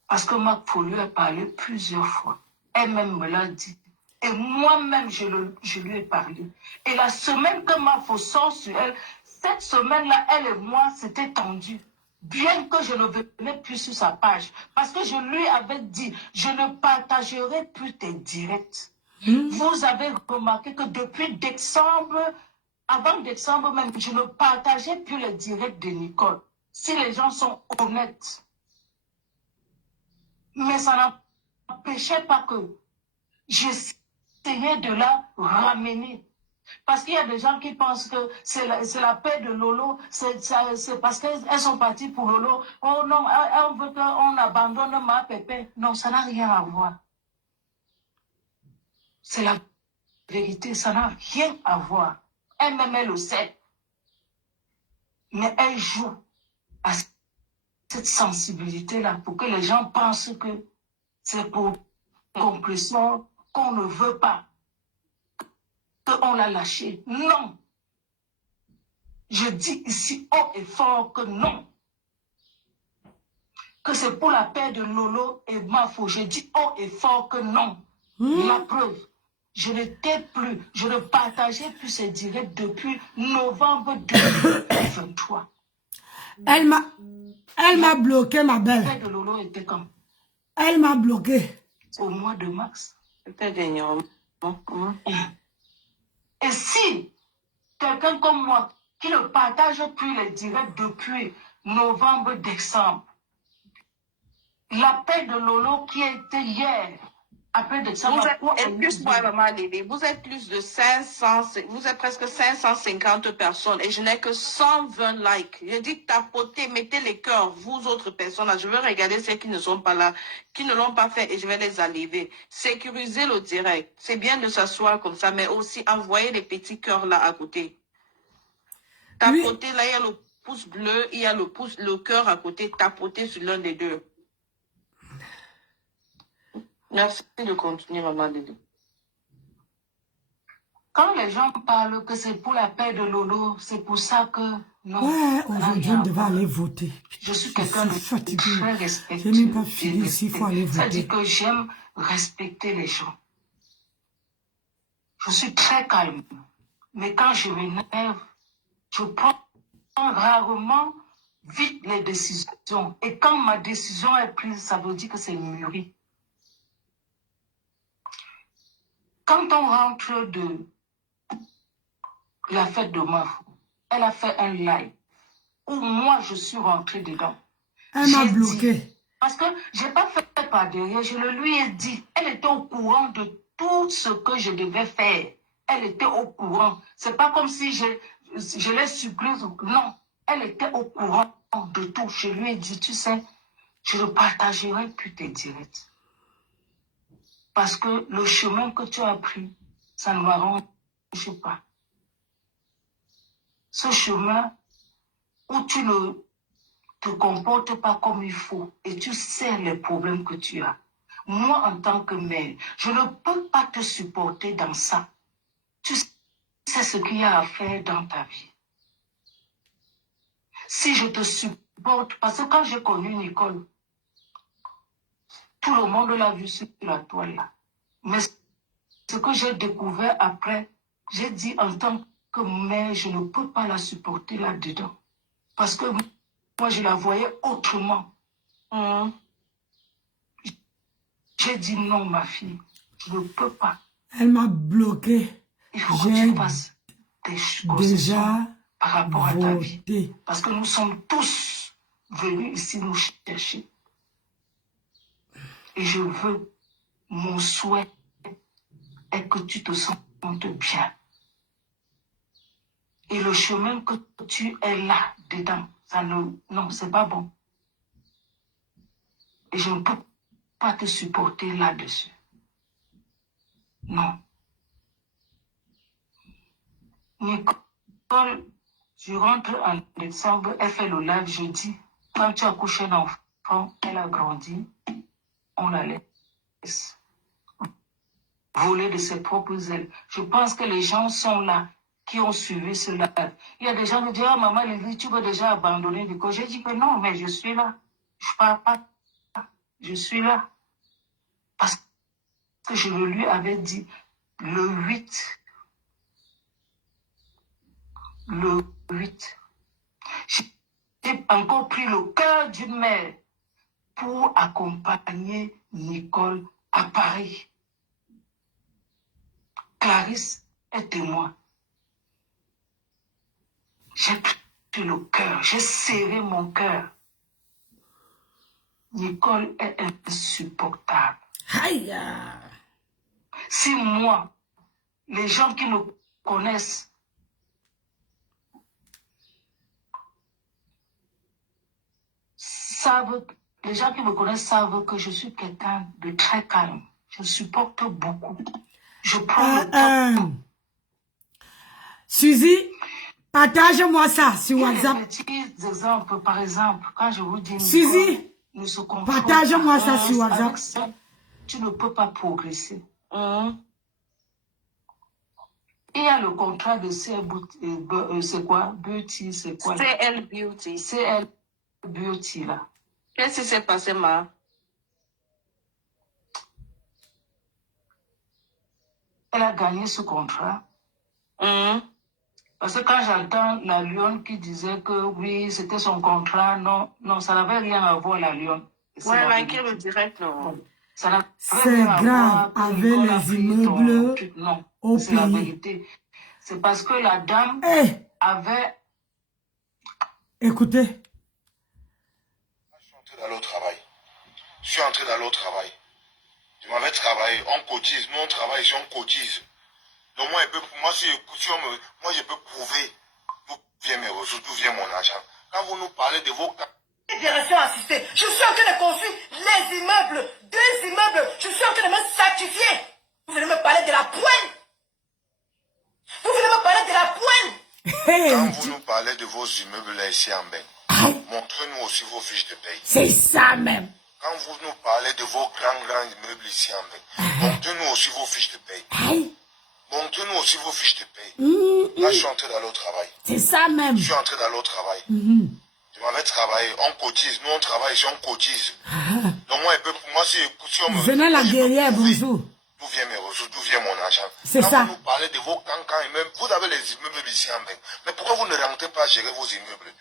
parce que Mafo lui a parlé plusieurs fois. Elle-même me l'a dit. Et moi-même, je lui ai parlé. Et la semaine que Mafo sort sur elle, cette semaine-là, elle et moi, c'était tendu. Bien que je ne venais plus sur sa page. Parce que je lui avais dit, je ne partagerai plus tes directs. Vous avez remarqué que depuis décembre, avant décembre même, je ne partageais plus les directs de Nicole. Si les gens sont honnêtes. Mais ça n'empêchait pas que j'essayais de la ramener. Parce qu'il y a des gens qui pensent que c'est la paix de Lolo, c'est parce qu'elles sont parties pour Lolo. Oh non, on veut qu'on abandonne ma pépé. Non, ça n'a rien à voir. C'est la vérité, ça n'a rien à voir. Elle-même, elle le sait. Mais elle joue à cette sensibilité-là pour que les gens pensent que c'est pour compression qu'on ne veut pas. Qu'on l'a lâché. Non. Je dis ici haut et fort que non. Que c'est pour la paix de Lolo et Mafo. Je dis haut et fort que non. La preuve. Je n'étais plus, je ne partageais plus ces directs depuis novembre 2023. Elle m'a bloqué, ma belle. La paix de Lolo était comme? Elle m'a bloqué. Au mois de mars. C'était dernièrement. Et si quelqu'un comme moi, qui ne partage plus les directs depuis novembre, décembre, la paix de Lolo qui était hier, Après de ça, excuse-moi, maman Lily, vous êtes plus de 500, vous êtes presque 550 personnes et je n'ai que 120 likes. Je dis tapotez, mettez les cœurs, vous autres personnes là. Je veux regarder ceux qui ne sont pas là, qui ne l'ont pas fait et je vais les enlever. Sécuriser le direct. C'est bien de s'asseoir comme ça, mais aussi envoyer les petits cœurs là à côté. Tapotez, là, il y a le pouce bleu, il y a le cœur à côté, tapotez sur l'un des deux. Merci de continuer, maman Lily. Quand les gens parlent que c'est pour la paix de Lolo, c'est pour ça que... Non. Ouais, aujourd'hui, on devait aller voter. Je suis quelqu'un de fatigué. très respectueux. Je n'ai pas fini ici, il faut aller voter. Ça dit que j'aime respecter les gens. Je suis très calme. Mais quand je m'énerve, je prends rarement vite les décisions. Et quand ma décision est prise, ça veut dire que c'est mûri. Quand on rentre de la fête de Mafou, elle a fait un live où moi je suis rentrée dedans. Elle m'a bloqué. Parce que je n'ai pas fait par derrière, je le lui ai dit. Elle était au courant de tout ce que je devais faire. Elle était au courant. C'est pas comme si je l'ai supplié. Non, elle était au courant de tout. Je lui ai dit, tu sais, je ne partagerai plus tes directs. Parce que le chemin que tu as pris, ça ne m'arrange pas. Ce chemin où tu ne te comportes pas comme il faut et tu sais les problèmes que tu as. Moi, en tant que mère, je ne peux pas te supporter dans ça. Tu sais ce qu'il y a à faire dans ta vie. Si je te supporte, parce que quand j'ai connu Nicole, tout le monde l'a vu sur la toile là. Mais ce que j'ai découvert après, j'ai dit en tant que mère, je ne peux pas la supporter là-dedans. Parce que moi, je la voyais autrement. J'ai dit non, ma fille, je ne peux pas. Elle m'a bloqué. Il faut que tu fasses des déjà par rapport à ta vie. Parce que nous sommes tous venus ici nous chercher. Et je veux, mon souhait est que tu te sentes bien. Et le chemin que tu es là, dedans, ça ne... Non, c'est pas bon. Et je ne peux pas te supporter là-dessus. Non. Nicole, je rentre en décembre, elle fait le live jeudi. Quand tu as couché un enfant, elle a grandi, on la laisse voler de ses propres ailes. Je pense que les gens sont là, qui ont suivi ce live. Il y a des gens qui disent, ah maman Lily, tu veux déjà abandonner Nicole. J'ai dit que non, mais je suis là. Je ne pars pas. Je suis là. Parce que je le lui avais dit, le 8, j'ai encore pris le cœur d'une mère pour accompagner Nicole à Paris. Clarisse est témoin. J'ai pris le cœur, j'ai serré mon cœur. Nicole est insupportable. Aïe. Si moi, les gens qui me connaissent, les gens qui me connaissent savent que je suis quelqu'un de très calme. Je supporte beaucoup. Je prends le temps. Suzy, partage-moi ça sur WhatsApp. Petits exemples, par exemple, quand je vous dis... Suzy, partage-moi ça sur WhatsApp. Ça, tu ne peux pas progresser. Il y a le contrat de c'est quoi? Beauty, c'est quoi? CL Beauty. CL Beauty, là. Qu'est-ce qui s'est passé, ma? Elle a gagné ce contrat. Parce que quand j'entends la Lyon qui disait que oui, c'était son contrat, non, ça n'avait rien à voir, la Lyon. Ouais, liker le direct, non. C'est grave, avec les immeubles non, au c'est la pays. vérité. C'est parce que la dame avait... Écoutez. Je suis entré dans l'autre travail. Je m'avais travaillé, on cotise. Nous, on travaille ici, on cotise. Donc, moi, je peux prouver d'où vient mes ressources, d'où vient mon argent. Quand vous nous parlez de vos cas. Direction assistée. Je suis en train de construire les immeubles, 2 immeubles. Je suis en train de me certifier. Vous venez me parler de la poêle. Vous venez me parler de la poêle. Quand vous nous parlez de vos immeubles là ici en bain, montrez-nous aussi vos fiches de paye. C'est ça même. Quand vous nous parlez de vos grands immeubles ici en bain, montrez-nous aussi vos fiches de paye. Montrez-nous aussi vos fiches de paye. Là, je suis entré d'aller au travail. C'est ça même. Je suis entré d'aller au travail. Je m'avais travaillé, on cotise. Nous, on travaille ici, on cotise. Donc, moi, si on me... Venez la guerrière, bonjour. D'où vient mes ressources, d'où vient mon argent? C'est ça. Quand vous nous parlez de vos cancans, et même, vous avez les immeubles ici en bain. Mais pourquoi vous ne rentrez pas gérer vos immeubles?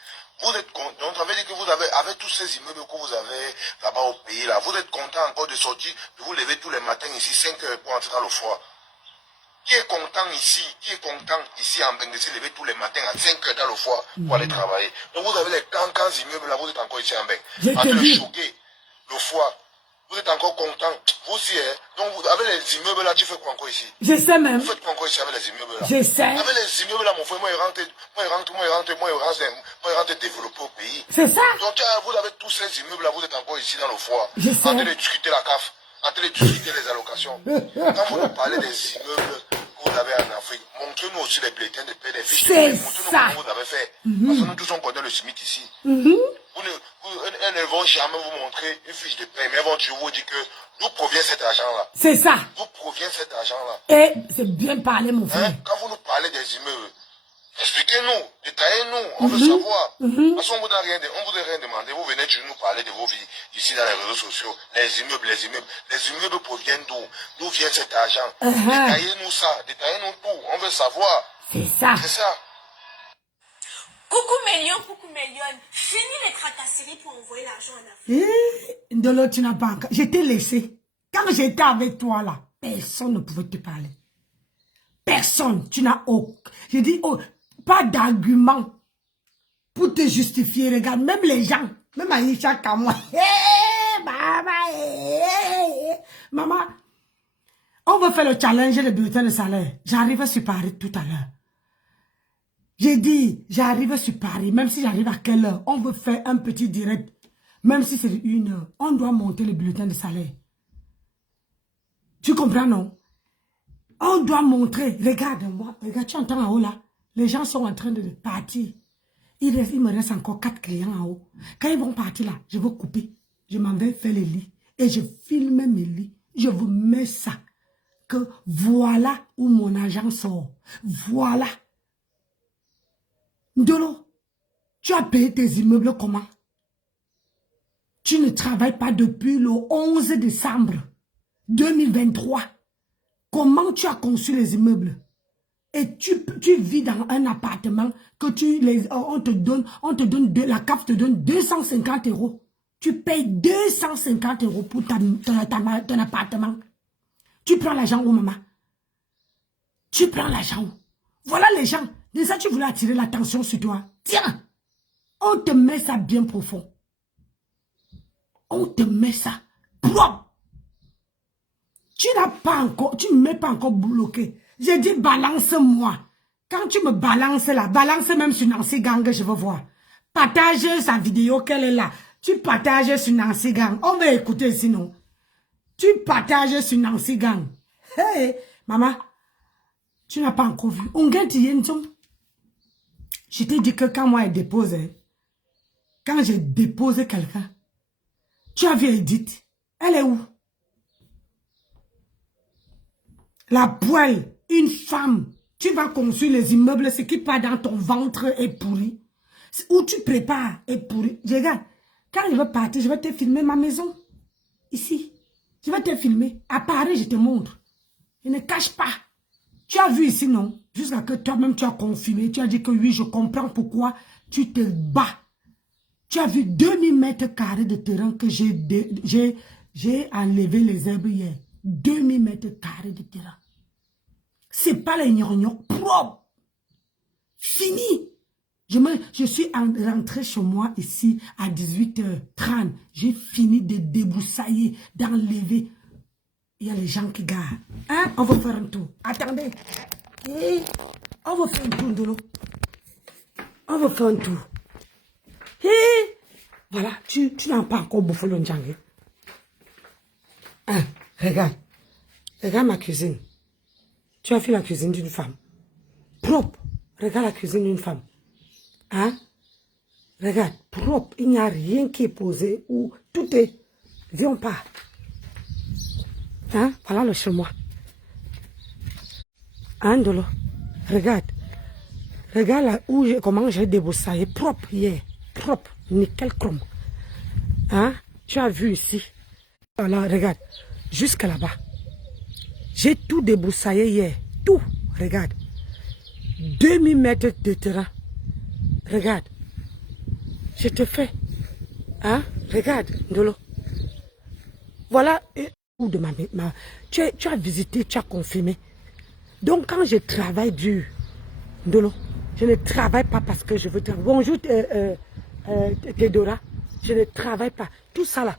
Vous êtes content, ça veut dire que vous avez, avec tous ces immeubles que vous avez là-bas au pays, là, vous êtes content encore de sortir, de vous lever tous les matins ici, 5 heures pour entrer dans le froid. Qui est content ici en bain de se lever tous les matins à 5 heures dans le froid pour aller travailler? Donc vous avez les cancans immeubles là, vous êtes encore ici en bain. Je te dis. Choqué, le froid. Vous êtes encore content. Vous aussi, hein. Donc, avec les immeubles là, tu fais quoi encore ici? Je sais même. Vous faites quoi encore ici avec les immeubles là? Je sais. Avec les immeubles là, mon frère, moi, il rentre développer au pays. C'est ça. Donc, vous avez tous ces immeubles là, vous êtes encore ici dans le froid. Je sais. En train de discuter la CAF, en train de discuter les allocations. Quand vous nous parlez des immeubles que vous avez en Afrique, montrez-nous aussi les bulletins de paie, les fiches de paie. Montrez-nous comment vous avez fait. Parce que nous tous, on connaît le SMIC ici. Elles ne vont jamais vous montrer une fiche de paie, mais elles vont toujours vous dire que d'où provient cet argent-là. C'est ça. D'où provient cet argent-là. Et c'est bien parlé, mon frère. Quand vous nous parlez des immeubles, expliquez-nous, détaillez-nous, on veut savoir. Parce qu'on ne vous a rien demandé. Vous venez toujours nous parler de vos vies ici dans les réseaux sociaux. Les immeubles proviennent d'où? D'où vient cet argent? Détaillez-nous ça, détaillez-nous tout. On veut savoir. C'est ça. C'est ça. Coucou Mélion, finis les tracasseries pour envoyer l'argent en Afrique. Ndolo, tu n'as pas encore... Je t'ai laissé. Quand j'étais avec toi là, personne ne pouvait te parler. Personne. Tu n'as aucun... J'ai dit, pas d'argument pour te justifier. Regarde, même les gens, même Aïcha comme moi. Maman, on va faire le challenge des bulletins de salaire. J'arrive sur Paris tout à l'heure. J'ai dit, j'arrive sur Paris, même si j'arrive à quelle heure, on veut faire un petit direct, même si c'est 1 heure, on doit monter le bulletin de salaire. Tu comprends, non? On doit montrer, regarde-moi, regarde, tu entends en haut là, les gens sont en train de partir. Il me reste encore 4 clients en haut. Quand ils vont partir là, je vais couper, je m'en vais faire les lits, et je filme mes lits, je vous mets ça, que voilà où mon argent sort, voilà. Ndolo, tu as payé tes immeubles comment? Tu ne travailles pas depuis le 11 décembre 2023. Comment tu as conçu les immeubles? Et tu vis dans un appartement que on te donne, la CAF te donne 250 €. Tu payes 250 € pour ton appartement. Tu prends l'argent où, maman? Tu prends l'argent où? Voilà les gens. Déjà, tu voulais attirer l'attention sur toi. Tiens, on te met ça bien profond. On te met ça propre. Tu n'as pas encore, tu ne m'es pas encore bloqué. J'ai dit balance-moi. Quand tu me balances là, balance même sur Nancy Gang, je veux voir. Partage sa vidéo qu'elle est là. Tu partages sur Nancy Gang. On va écouter sinon. Tu partages sur Nancy Gang. Hey, maman, tu n'as pas encore vu. On gagne Yenton. Je t'ai dit que quand moi je dépose, quand j'ai déposé quelqu'un, tu as vu Edith, elle est où? La poêle, une femme, tu vas construire les immeubles, ce qui part dans ton ventre est pourri. Où tu prépares est pourri. Regarde, quand je vais partir, je vais te filmer ma maison. Ici. Je vais te filmer. À Paris, je te montre. Je ne cache pas. Tu as vu ici, non? Jusqu'à que toi-même, tu as confirmé. Tu as dit que oui, je comprends pourquoi tu te bats. Tu as vu 2000 mètres carrés de terrain que j'ai enlevé les herbes hier. 2000 mètres carrés de terrain. C'est pas les gnognons propres. Fini. Je suis rentré chez moi ici à 18h30. J'ai fini de débroussailler, d'enlever. il y a les gens qui garent. Hein? On va faire un tour. Attendez. On va faire un tour de l'eau. On va faire un tour. Voilà, tu n'as pas encore bouffé le ndjangue. Hein? Regarde. Regarde ma cuisine. Tu as fait la cuisine d'une femme. Propre. Regarde la cuisine d'une femme. Hein? Regarde, propre. Il n'y a rien qui est posé ou tout est... Viens, on part. Hein? Voilà le chez moi. Hein, Dolo? Regarde. Regarde là où comment j'ai débroussaillé. Propre hier. Propre. Nickel chrome. Hein? Tu as vu ici. Voilà, regarde. Jusqu'à là-bas. J'ai tout débroussaillé hier. Tout. Regarde. 2000 mètres de terrain. Regarde. Je te fais. Hein? Regarde, Ndolo. Voilà où de ma tu as visité, tu as confirmé. Donc quand je travaille dur, Ndolo, je ne travaille pas parce que je veux travailler. Bonjour, Théodora. Je ne travaille pas. Tout ça là.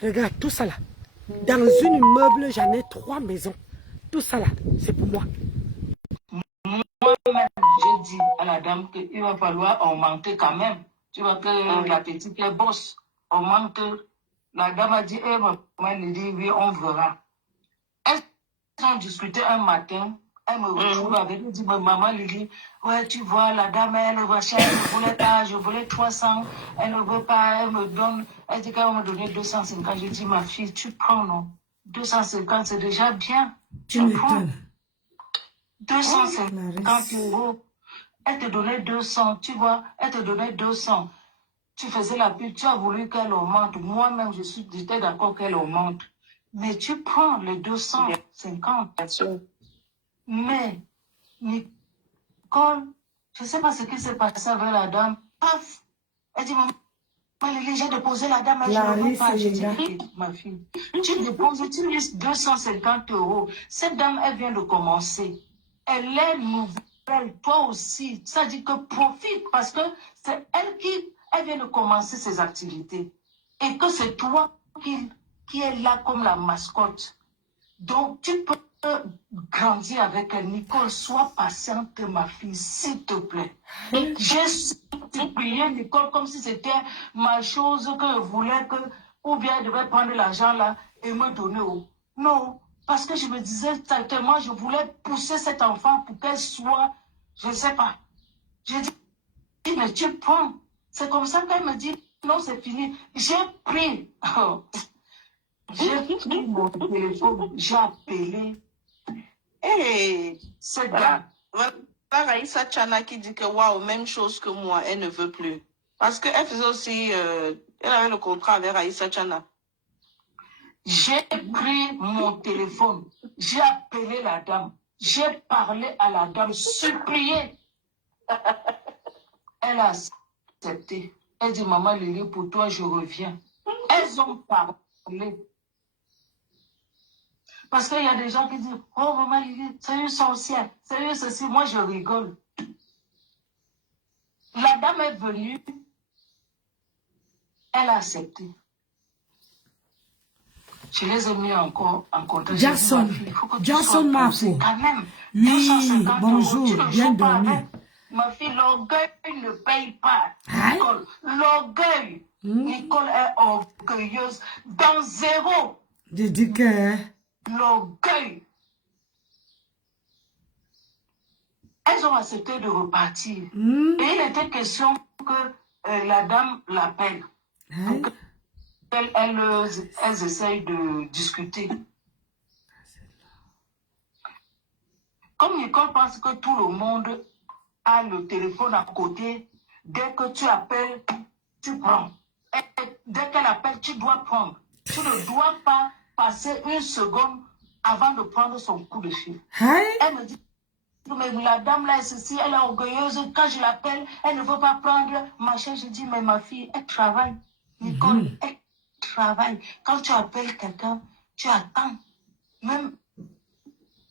Regarde, tout ça là. Dans un immeuble, j'en ai 3 maisons. Tout ça là, c'est pour moi. Moi-même, j'ai dit à la dame qu'il va falloir augmenter quand même. Tu vois que la petite est bosse. Augmente. La dame a dit, maman, elle dit, oui, on verra. Elles ont discuté un matin. Elle me retrouve avec, elle dit, maman Lily, ouais, tu vois, la dame, elle recherche, je voulais pas, je voulais 300, elle ne veut pas, elle me donne, elle dit qu'elle va me donner 250. Je dis, ma fille, tu prends, non? 250, c'est déjà bien. Tu m'étonnes. 250 euros. Elle te donnait 200, tu vois, elle te donnait 200. Tu faisais la pub, tu as voulu qu'elle augmente. Moi-même, j'étais d'accord qu'elle augmente. Mais tu prends les 250. Mais, Nicole, je ne sais pas ce qui s'est passé avec la dame. Paf! Elle dit, maman, j'ai déposé la dame, je ne veux pas. Je dis, ma fille, tu déposes, tu laisses 250 euros. Cette dame, elle vient de commencer. Elle est nouvelle, toi aussi. Ça dit que profite parce que c'est elle elle vient de commencer ses activités. Et que c'est toi qui est là comme la mascotte. Donc, tu peux grandir avec elle. Nicole, sois patiente, ma fille, s'il te plaît. J'ai supplié Nicole comme si c'était ma chose que je voulais que, ou bien elle devait prendre l'argent là et me donner. Non, parce que je me disais tellement, je voulais pousser cet enfant pour qu'elle soit, je ne sais pas. J'ai dit, mais tu prends. C'est comme ça qu'elle me dit, non, c'est fini. J'ai pris. J'ai pris mon téléphone, j'ai appelé. Hey, c'est voilà Raïssa Chana qui dit que waouh, même chose que moi, elle ne veut plus. Parce qu'elle faisait aussi, elle avait le contrat avec Raïssa Chana. J'ai pris mon téléphone, j'ai appelé la dame, j'ai parlé à la dame, supplié. Elle a accepté. Elle dit, maman Lily, pour toi, je reviens. Elles ont parlé. Parce qu'il y a des gens qui disent, oh maman Lily, c'est une sorcière, c'est une ceci. Moi, je rigole. La dame est venue, elle a accepté. Je les ai mis encore en contact. Jackson, Jackson Marco. Oui, bonjour, bien dormi. Ma fille, l'orgueil ne paye pas. Nicole, l'orgueil. Nicole est orgueilleuse dans zéro. Je dis que... L'orgueil. Elles ont accepté de repartir. Et il était question que la dame l'appelle. Donc, elles essayent de discuter. Comme Nicole pense que tout le monde a le téléphone à côté, dès que tu appelles, tu prends. Et dès qu'elle appelle, tu dois prendre. Tu ne dois pas passer une seconde avant de prendre son coup de fil. Elle me dit, mais la dame là, ceci, elle est orgueilleuse. Quand je l'appelle, elle ne veut pas prendre. Machin, je dis, mais ma fille, elle travaille. Nicole, elle travaille. Quand tu appelles quelqu'un, tu attends. Même,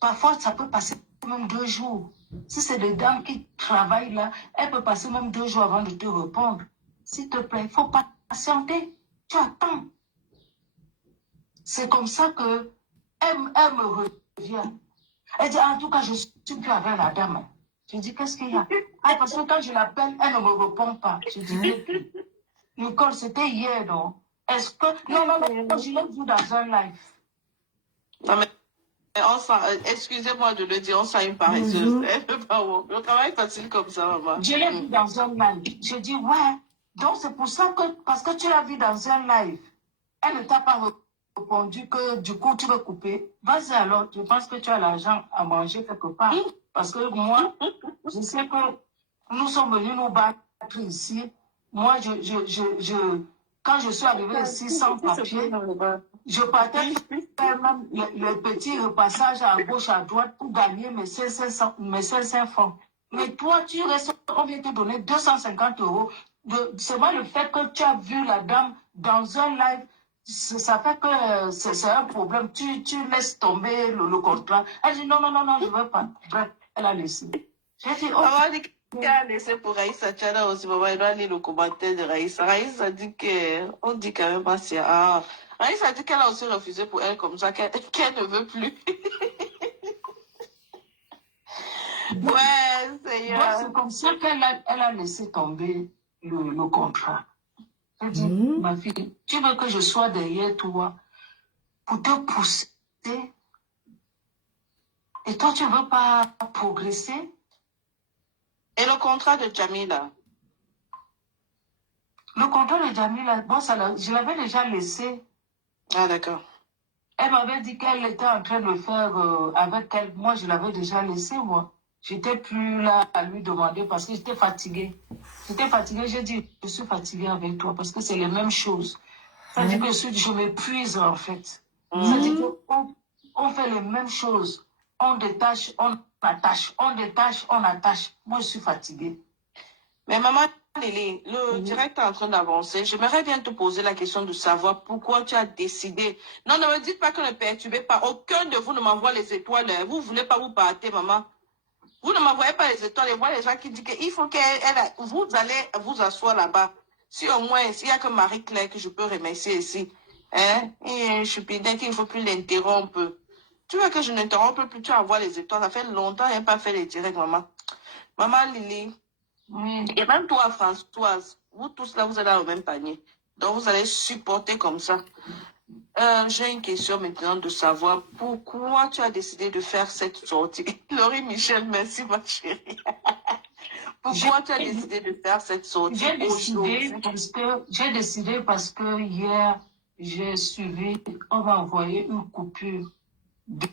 parfois, ça peut passer même 2 jours. Si c'est des dames qui travaillent là, elles peuvent passer même 2 jours avant de te répondre. S'il te plaît, il ne faut pas patienter. Tu attends. C'est comme ça que Elle me revient. Elle dit, en tout cas, je suis plus avec la dame. Je dis, qu'est-ce qu'il y a? Ah, parce que quand je l'appelle, elle ne me répond pas. Je dis, Nicole, c'était hier, non? Est-ce que... Non, je l'ai vu dans un live. Non, mais excusez-moi de le dire, on sent une paresseuse. Le travail est facile comme ça, maman. Je l'ai vu dans un live. Je dis, ouais. Donc, c'est pour ça que... Parce que tu l'as vu dans un live. Elle ne t'a pas répondu que du coup, tu veux couper. Vas-y alors, je pense que tu as l'argent à manger quelque part. Parce que moi, je sais que nous sommes venus nous battre ici. Moi, quand je suis arrivée ici sans papier, je partais faire même le petit repassage à gauche, à droite pour gagner mes 500 francs. Mais toi, tu restes, on vient te donner 250 €. C'est moi le fait que tu as vu la dame dans un live, ça fait que c'est un problème. Tu laisses tomber le contrat. Elle dit non, je ne veux pas. Bref, elle a laissé. J'ai dit, oh. Elle a laissé pour Raïssa Tchana aussi, maman. Elle doit lire le commentaire de Raïssa. Raïssa dit on dit quand même pas si. Ah, Raïssa dit qu'elle a aussi refusé pour elle comme ça, qu'elle ne veut plus. Ouais, c'est comme ça qu'elle a laissé tomber le contrat. Elle dit, ma fille, tu veux que je sois derrière toi pour te pousser et toi, tu ne veux pas progresser? Et le contrat de Jamila? Le contrat de Jamila, bon, je l'avais déjà laissé. Ah, d'accord. Elle m'avait dit qu'elle était en train de le faire avec elle. Moi, je l'avais déjà laissé, moi. J'étais plus là à lui demander parce que j'étais fatiguée. J'ai dit, je suis fatiguée avec toi parce que c'est les mêmes choses. Ça dit que je m'épuise, en fait. Ça dit qu'on fait les mêmes choses. On détache, on attache. On détache, on attache. Moi, je suis fatiguée. Mais maman Lily, le direct est en train d'avancer. J'aimerais bien te poser la question de savoir pourquoi tu as décidé. Non, ne me dites pas que ne perturbez pas. Aucun de vous ne m'envoie les étoiles. Vous ne voulez pas vous battre, maman. Vous ne m'envoyez pas les étoiles. Je vois les gens qui disent qu'il faut vous allez vous asseoir là-bas. Si au moins, il n'y a que Marie-Claire que je peux remercier ici. Hein? Et je suis pédée qu'il ne faut plus l'interrompre. Tu veux que je n'interrompe plus, tu envoies les étoiles. Ça fait longtemps qu'il n'a pas fait les directs, maman. Maman Lily. Et même toi, Françoise, vous tous là, vous êtes dans le même panier. Donc, vous allez supporter comme ça. J'ai une question maintenant de savoir pourquoi tu as décidé de faire cette sortie. Laurie Michel, merci ma chérie. Pourquoi tu as décidé de faire cette sortie? J'ai décidé parce que hier, j'ai suivi, on m'a envoyé une coupure de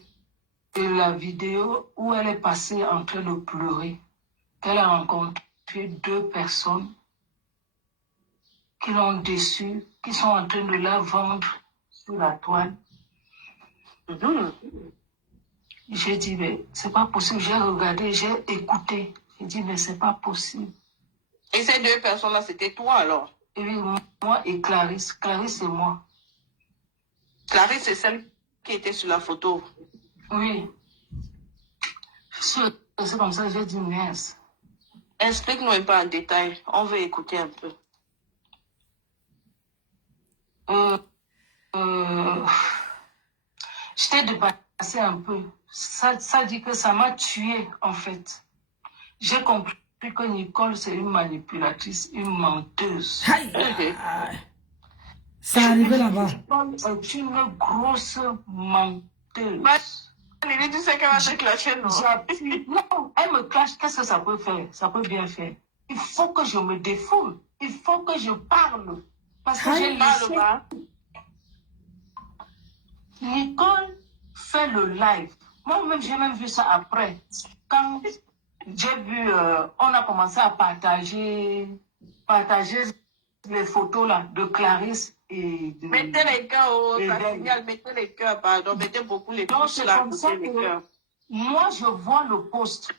la vidéo où elle est passée en train de pleurer. Qu'elle a rencontré 2 personnes qui l'ont déçue, qui sont en train de la vendre sur la toile. J'ai dit, mais c'est pas possible. J'ai regardé, j'ai écouté. J'ai dit, mais c'est pas possible. Et ces 2 personnes-là, c'était toi alors? Et oui, moi et Clarisse. Clarisse et moi. Clarisse, c'est celle qui était sur la photo? Oui. C'est comme ça que j'ai dit, mince. Explique-nous un peu en détail. On veut écouter un peu. J'étais dépassée un peu. Ça dit que ça m'a tuée, en fait. J'ai compris que Nicole, c'est une manipulatrice, une menteuse. Ça arrivait là-bas. Nicole est une grosse menteuse. Tu sais qu'elle va te clasher, non? Non, elle me clash. Qu'est-ce que ça peut faire? Ça peut bien faire. Il faut que je me défoule. Il faut que je parle. Parce que j'ai laissé... Nicole fait le live. Moi-même, j'ai même vu ça après. Quand j'ai vu, on a commencé à partager les photos là, de Clarisse et de... Mettez les cœurs, ça signale, mettez les cœurs, pardon, mettez beaucoup les cœurs. Donc, c'est comme ça que moi, je vois le post.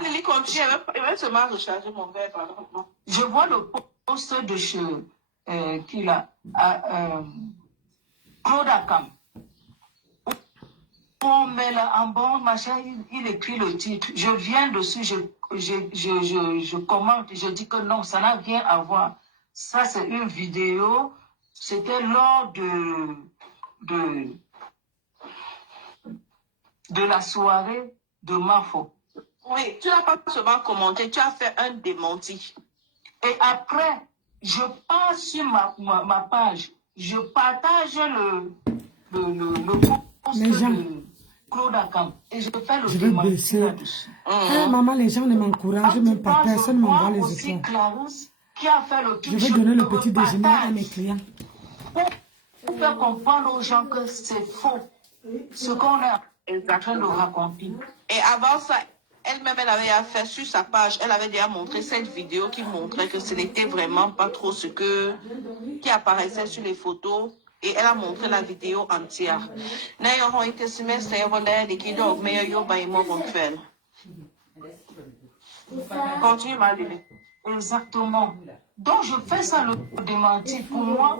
Lily, continue, elle va seulement recharger mon verre, pardon. Je vois le post de chez qui là, Claude Akam. On met là en bon, machin, il écrit le titre. Je viens dessus, je commente, je dis que non, ça n'a rien à voir. Ça, c'est une vidéo. C'était lors de la soirée de Mafo. Oui, tu n'as pas seulement commenté, tu as fait un démenti. Et après, je passe sur ma page, je partage le post de Claude Akam et je fais le démenti là-dessus. Maman, les gens ne m'encouragent même pas, personne ne m'envoie les étoiles. Clarisse qui a fait le truc. Je vais donner le petit déjeuner à mes clients. Pour faire comprendre aux gens que c'est faux, ce qu'on est en train de raconter. Et avant ça, elle-même, elle avait fait sur sa page, elle avait déjà montré cette vidéo qui montrait que ce n'était vraiment pas trop ce qui apparaissait sur les photos. Et elle a montré la vidéo entière. Continue, Marie. Exactement. Donc, je fais ça le démenti. Pour moi,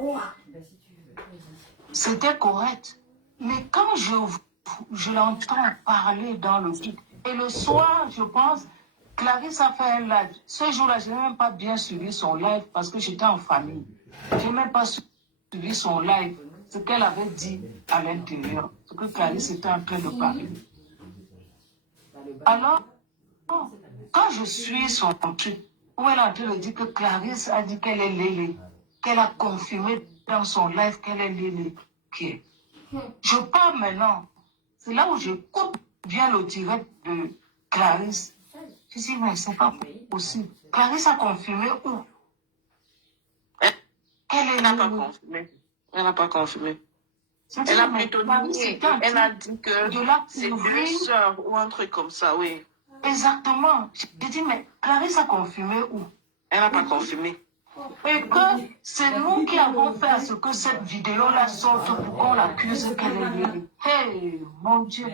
c'était correct. Mais quand je l'entends parler dans le titre, et le soir, je pense, Clarisse a fait un live. Ce jour-là, je n'ai même pas bien suivi son live parce que j'étais en famille. Je n'ai même pas suivi son live, ce qu'elle avait dit à l'intérieur, ce que Clarisse était en train de parler. Alors, quand je suis son truc, où elle est en train de dire que Clarisse a dit qu'elle est Lélé, qu'elle a confirmé dans son live qu'elle est Lélé. Okay. Je parle maintenant. C'est là où je coupe bien le direct de Clarisse. Je dis, mais c'est pas possible. Clarisse a confirmé où? Elle n'a pas confirmé. Elle n'a pas confirmé. Elle a plutôt dit, elle a dit que c'est deux sœurs ou un truc comme ça, oui. Exactement. J'ai dit, mais Clarisse a confirmé où? Elle n'a pas confirmé. Et que c'est nous qui avons fait à ce que cette vidéo-là sorte pour qu'on l'accuse qu'elle est liée. Hey, mon Dieu.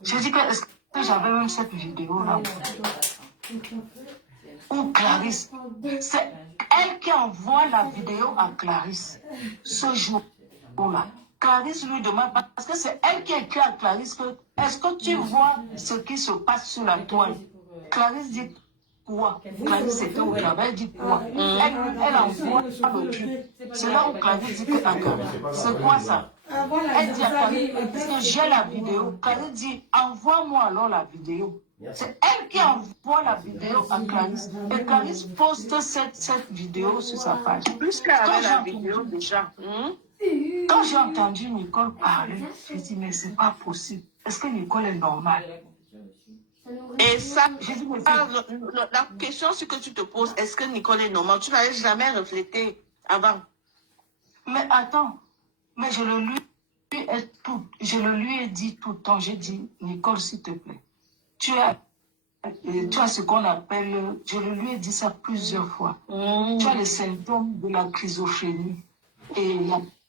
J'ai dit que est-ce que j'avais même cette vidéo-là? Ou Clarisse. C'est elle qui envoie la vidéo à Clarisse ce jour-là. Clarisse lui demande, parce que c'est elle qui a écrit à Clarisse que est-ce que tu vois ce qui se passe sur la toile? Clarisse dit quoi? Clarisse était au travail, elle dit quoi? Elle envoie le truc. C'est là où Clarisse dit que c'est quoi ça? Elle dit à Clarisse, parce que j'ai la vidéo. Clarisse dit, envoie-moi alors la vidéo. C'est elle qui envoie la vidéo à Clarisse. Et Clarisse poste cette vidéo sur sa page. Plus qu'elle avait la vidéo déjà. Quand j'ai entendu Nicole parler, j'ai dit, mais c'est pas possible. Est-ce que Nicole est normale? Et ça, la question c'est que tu te poses, est-ce que Nicole est normale? Tu n'avais jamais reflété avant. Mais attends, mais je le lui ai dit tout le temps. J'ai dit, Nicole, s'il te plaît, tu as ce qu'on appelle, je lui ai dit ça plusieurs fois. Tu as les symptômes de la schizophrénie. Et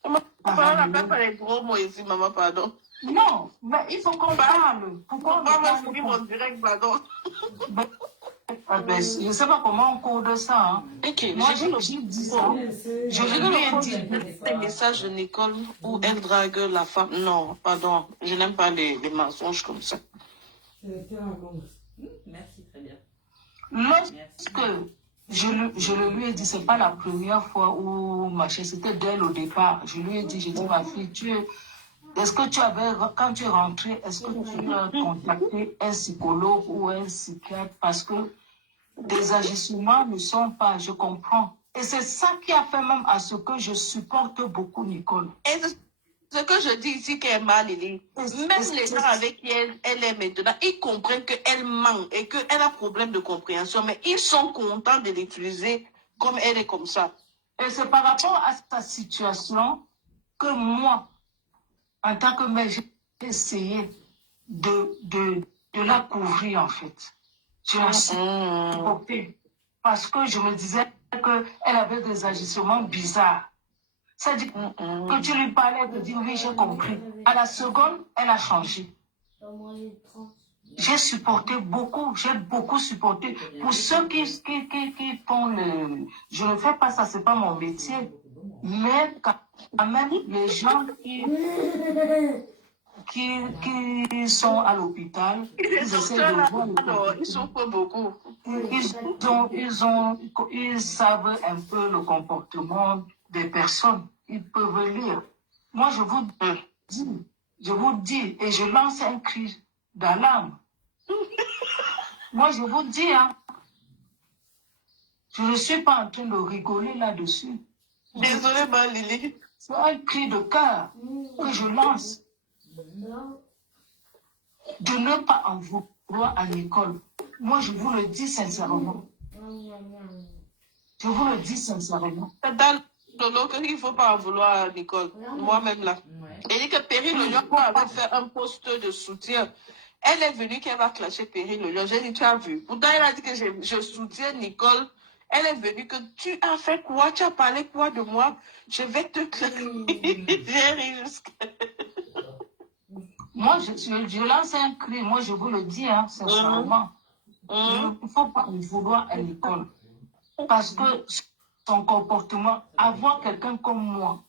on n'a pas les gros mots ici, maman, pardon. Non, mais il faut qu'on parle. Pourquoi on va finir mon direct, pardon? Je ne sais pas comment on code ça. Hein. Okay, moi, j'ai dit ça. Je lui ai dit. Des messages de Nicole où elle drague la femme. Non, pardon, je n'aime pas les mensonges comme ça. Merci, très bien. Lorsque je lui ai dit, c'est pas la première fois où c'était d'elle au départ. Je lui ai dit, ma fille, est-ce que tu avais, quand tu es rentrée, est-ce que tu as contacté un psychologue ou un psychiatre? Parce que des agissements ne sont pas, je comprends. Et c'est ça qui a fait même à ce que je supporte beaucoup Nicole. Et ce que je dis ici qu'elle est mal, même les gens avec qui elle est maintenant, ils comprennent qu'elle ment et qu'elle a problème de compréhension, mais ils sont contents de l'utiliser comme elle est comme ça. Et c'est par rapport à sa situation que moi, en tant que mère, j'ai essayé de la couvrir, en fait. Je l'ai supporté. Parce que je me disais qu'elle avait des agissements bizarres. C'est-à-dire que tu lui parlais, elle te dit, oui, j'ai compris. À la seconde, elle a changé. J'ai supporté beaucoup, j'ai beaucoup supporté. Pour ceux qui font le... Je ne fais pas ça, c'est pas mon métier. Mais quand même, les gens qui sont à l'hôpital, ils essaient de voir... Ils sont pas beaucoup. Ils savent un peu le comportement des personnes. Ils peuvent lire. Moi, je vous dis, et je lance un cri d'alarme. Moi, je vous dis, hein, je ne suis pas en train de rigoler là-dessus. Désolée, ma Lily. C'est un cri de cœur que je lance. De ne pas en vouloir à l'école. Moi, je vous le dis sincèrement. Je vous le dis sincèrement. C'est dans le lot qu'il ne faut pas en vouloir à l'école. Moi-même, là. Elle dit que Perry Le Lion avait fait un post de soutien. Elle est venue qu'elle va clasher Perry Le Lion. J'ai dit, tu as vu. Pourtant, elle a dit que je soutiens Nicole. Elle est venue que tu as fait quoi? Tu as parlé quoi de moi? Je vais te clasher. J'ai ri jusqu'à... Moi, je lance un cri. Moi, je vous le dis, hein, sincèrement. Il ne faut pas en vouloir à l'école. Parce que son comportement, avoir quelqu'un comme moi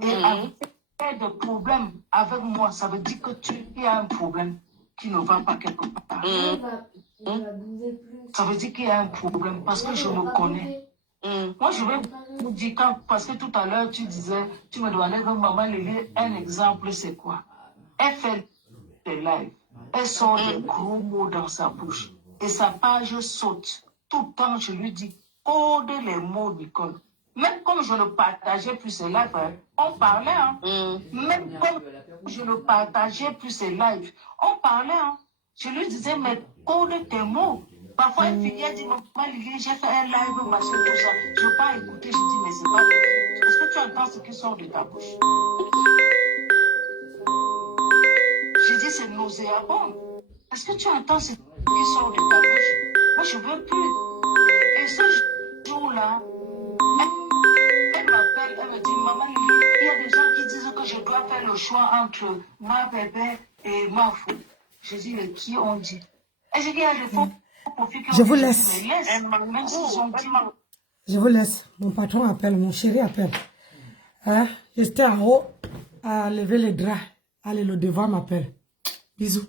et avoir des problèmes avec moi, ça veut dire que tu as un problème qui ne va pas quelque part. Ça veut dire qu'il y a un problème parce que je me connais. Moi, je vais vous dire, parce que tout à l'heure, tu disais, tu me demandais que maman Lily, un exemple, c'est quoi? Elle fait des lives, elle sort des gros mots dans sa bouche et sa page saute. Tout le temps, je lui dis, code les mots, Nicole. Même comme je ne partageais plus ses lives, hein, on parlait. Hein. Même comme je ne partageais plus ses lives, on parlait. Hein. Je lui disais, mais code tes mots. Parfois, une fille a dit, maman Lily, j'ai fait un live, machin, tout ça. Je n'ai pas écouté, je dis, mais c'est pas vrai. Est-ce que tu entends ce qui sort de ta bouche? J'ai dit, c'est nauséabond. Est-ce que tu entends ce qui sort de ta bouche? Moi, je ne veux plus. Et ce jour-là, elle m'appelle, elle me dit, maman Lily, il y a des gens qui disent que je dois faire le choix entre ma bébé et ma fou. Je dis, mais qui ont dit? Et j'ai dit, il y a des faux profils qui ont dit, je vous laisse. Même s'ils ont dit, je vous laisse. Mon patron appelle, mon chéri appelle. Hein? J'étais en haut à lever les draps. Allez, le devoir m'appelle. Bisous.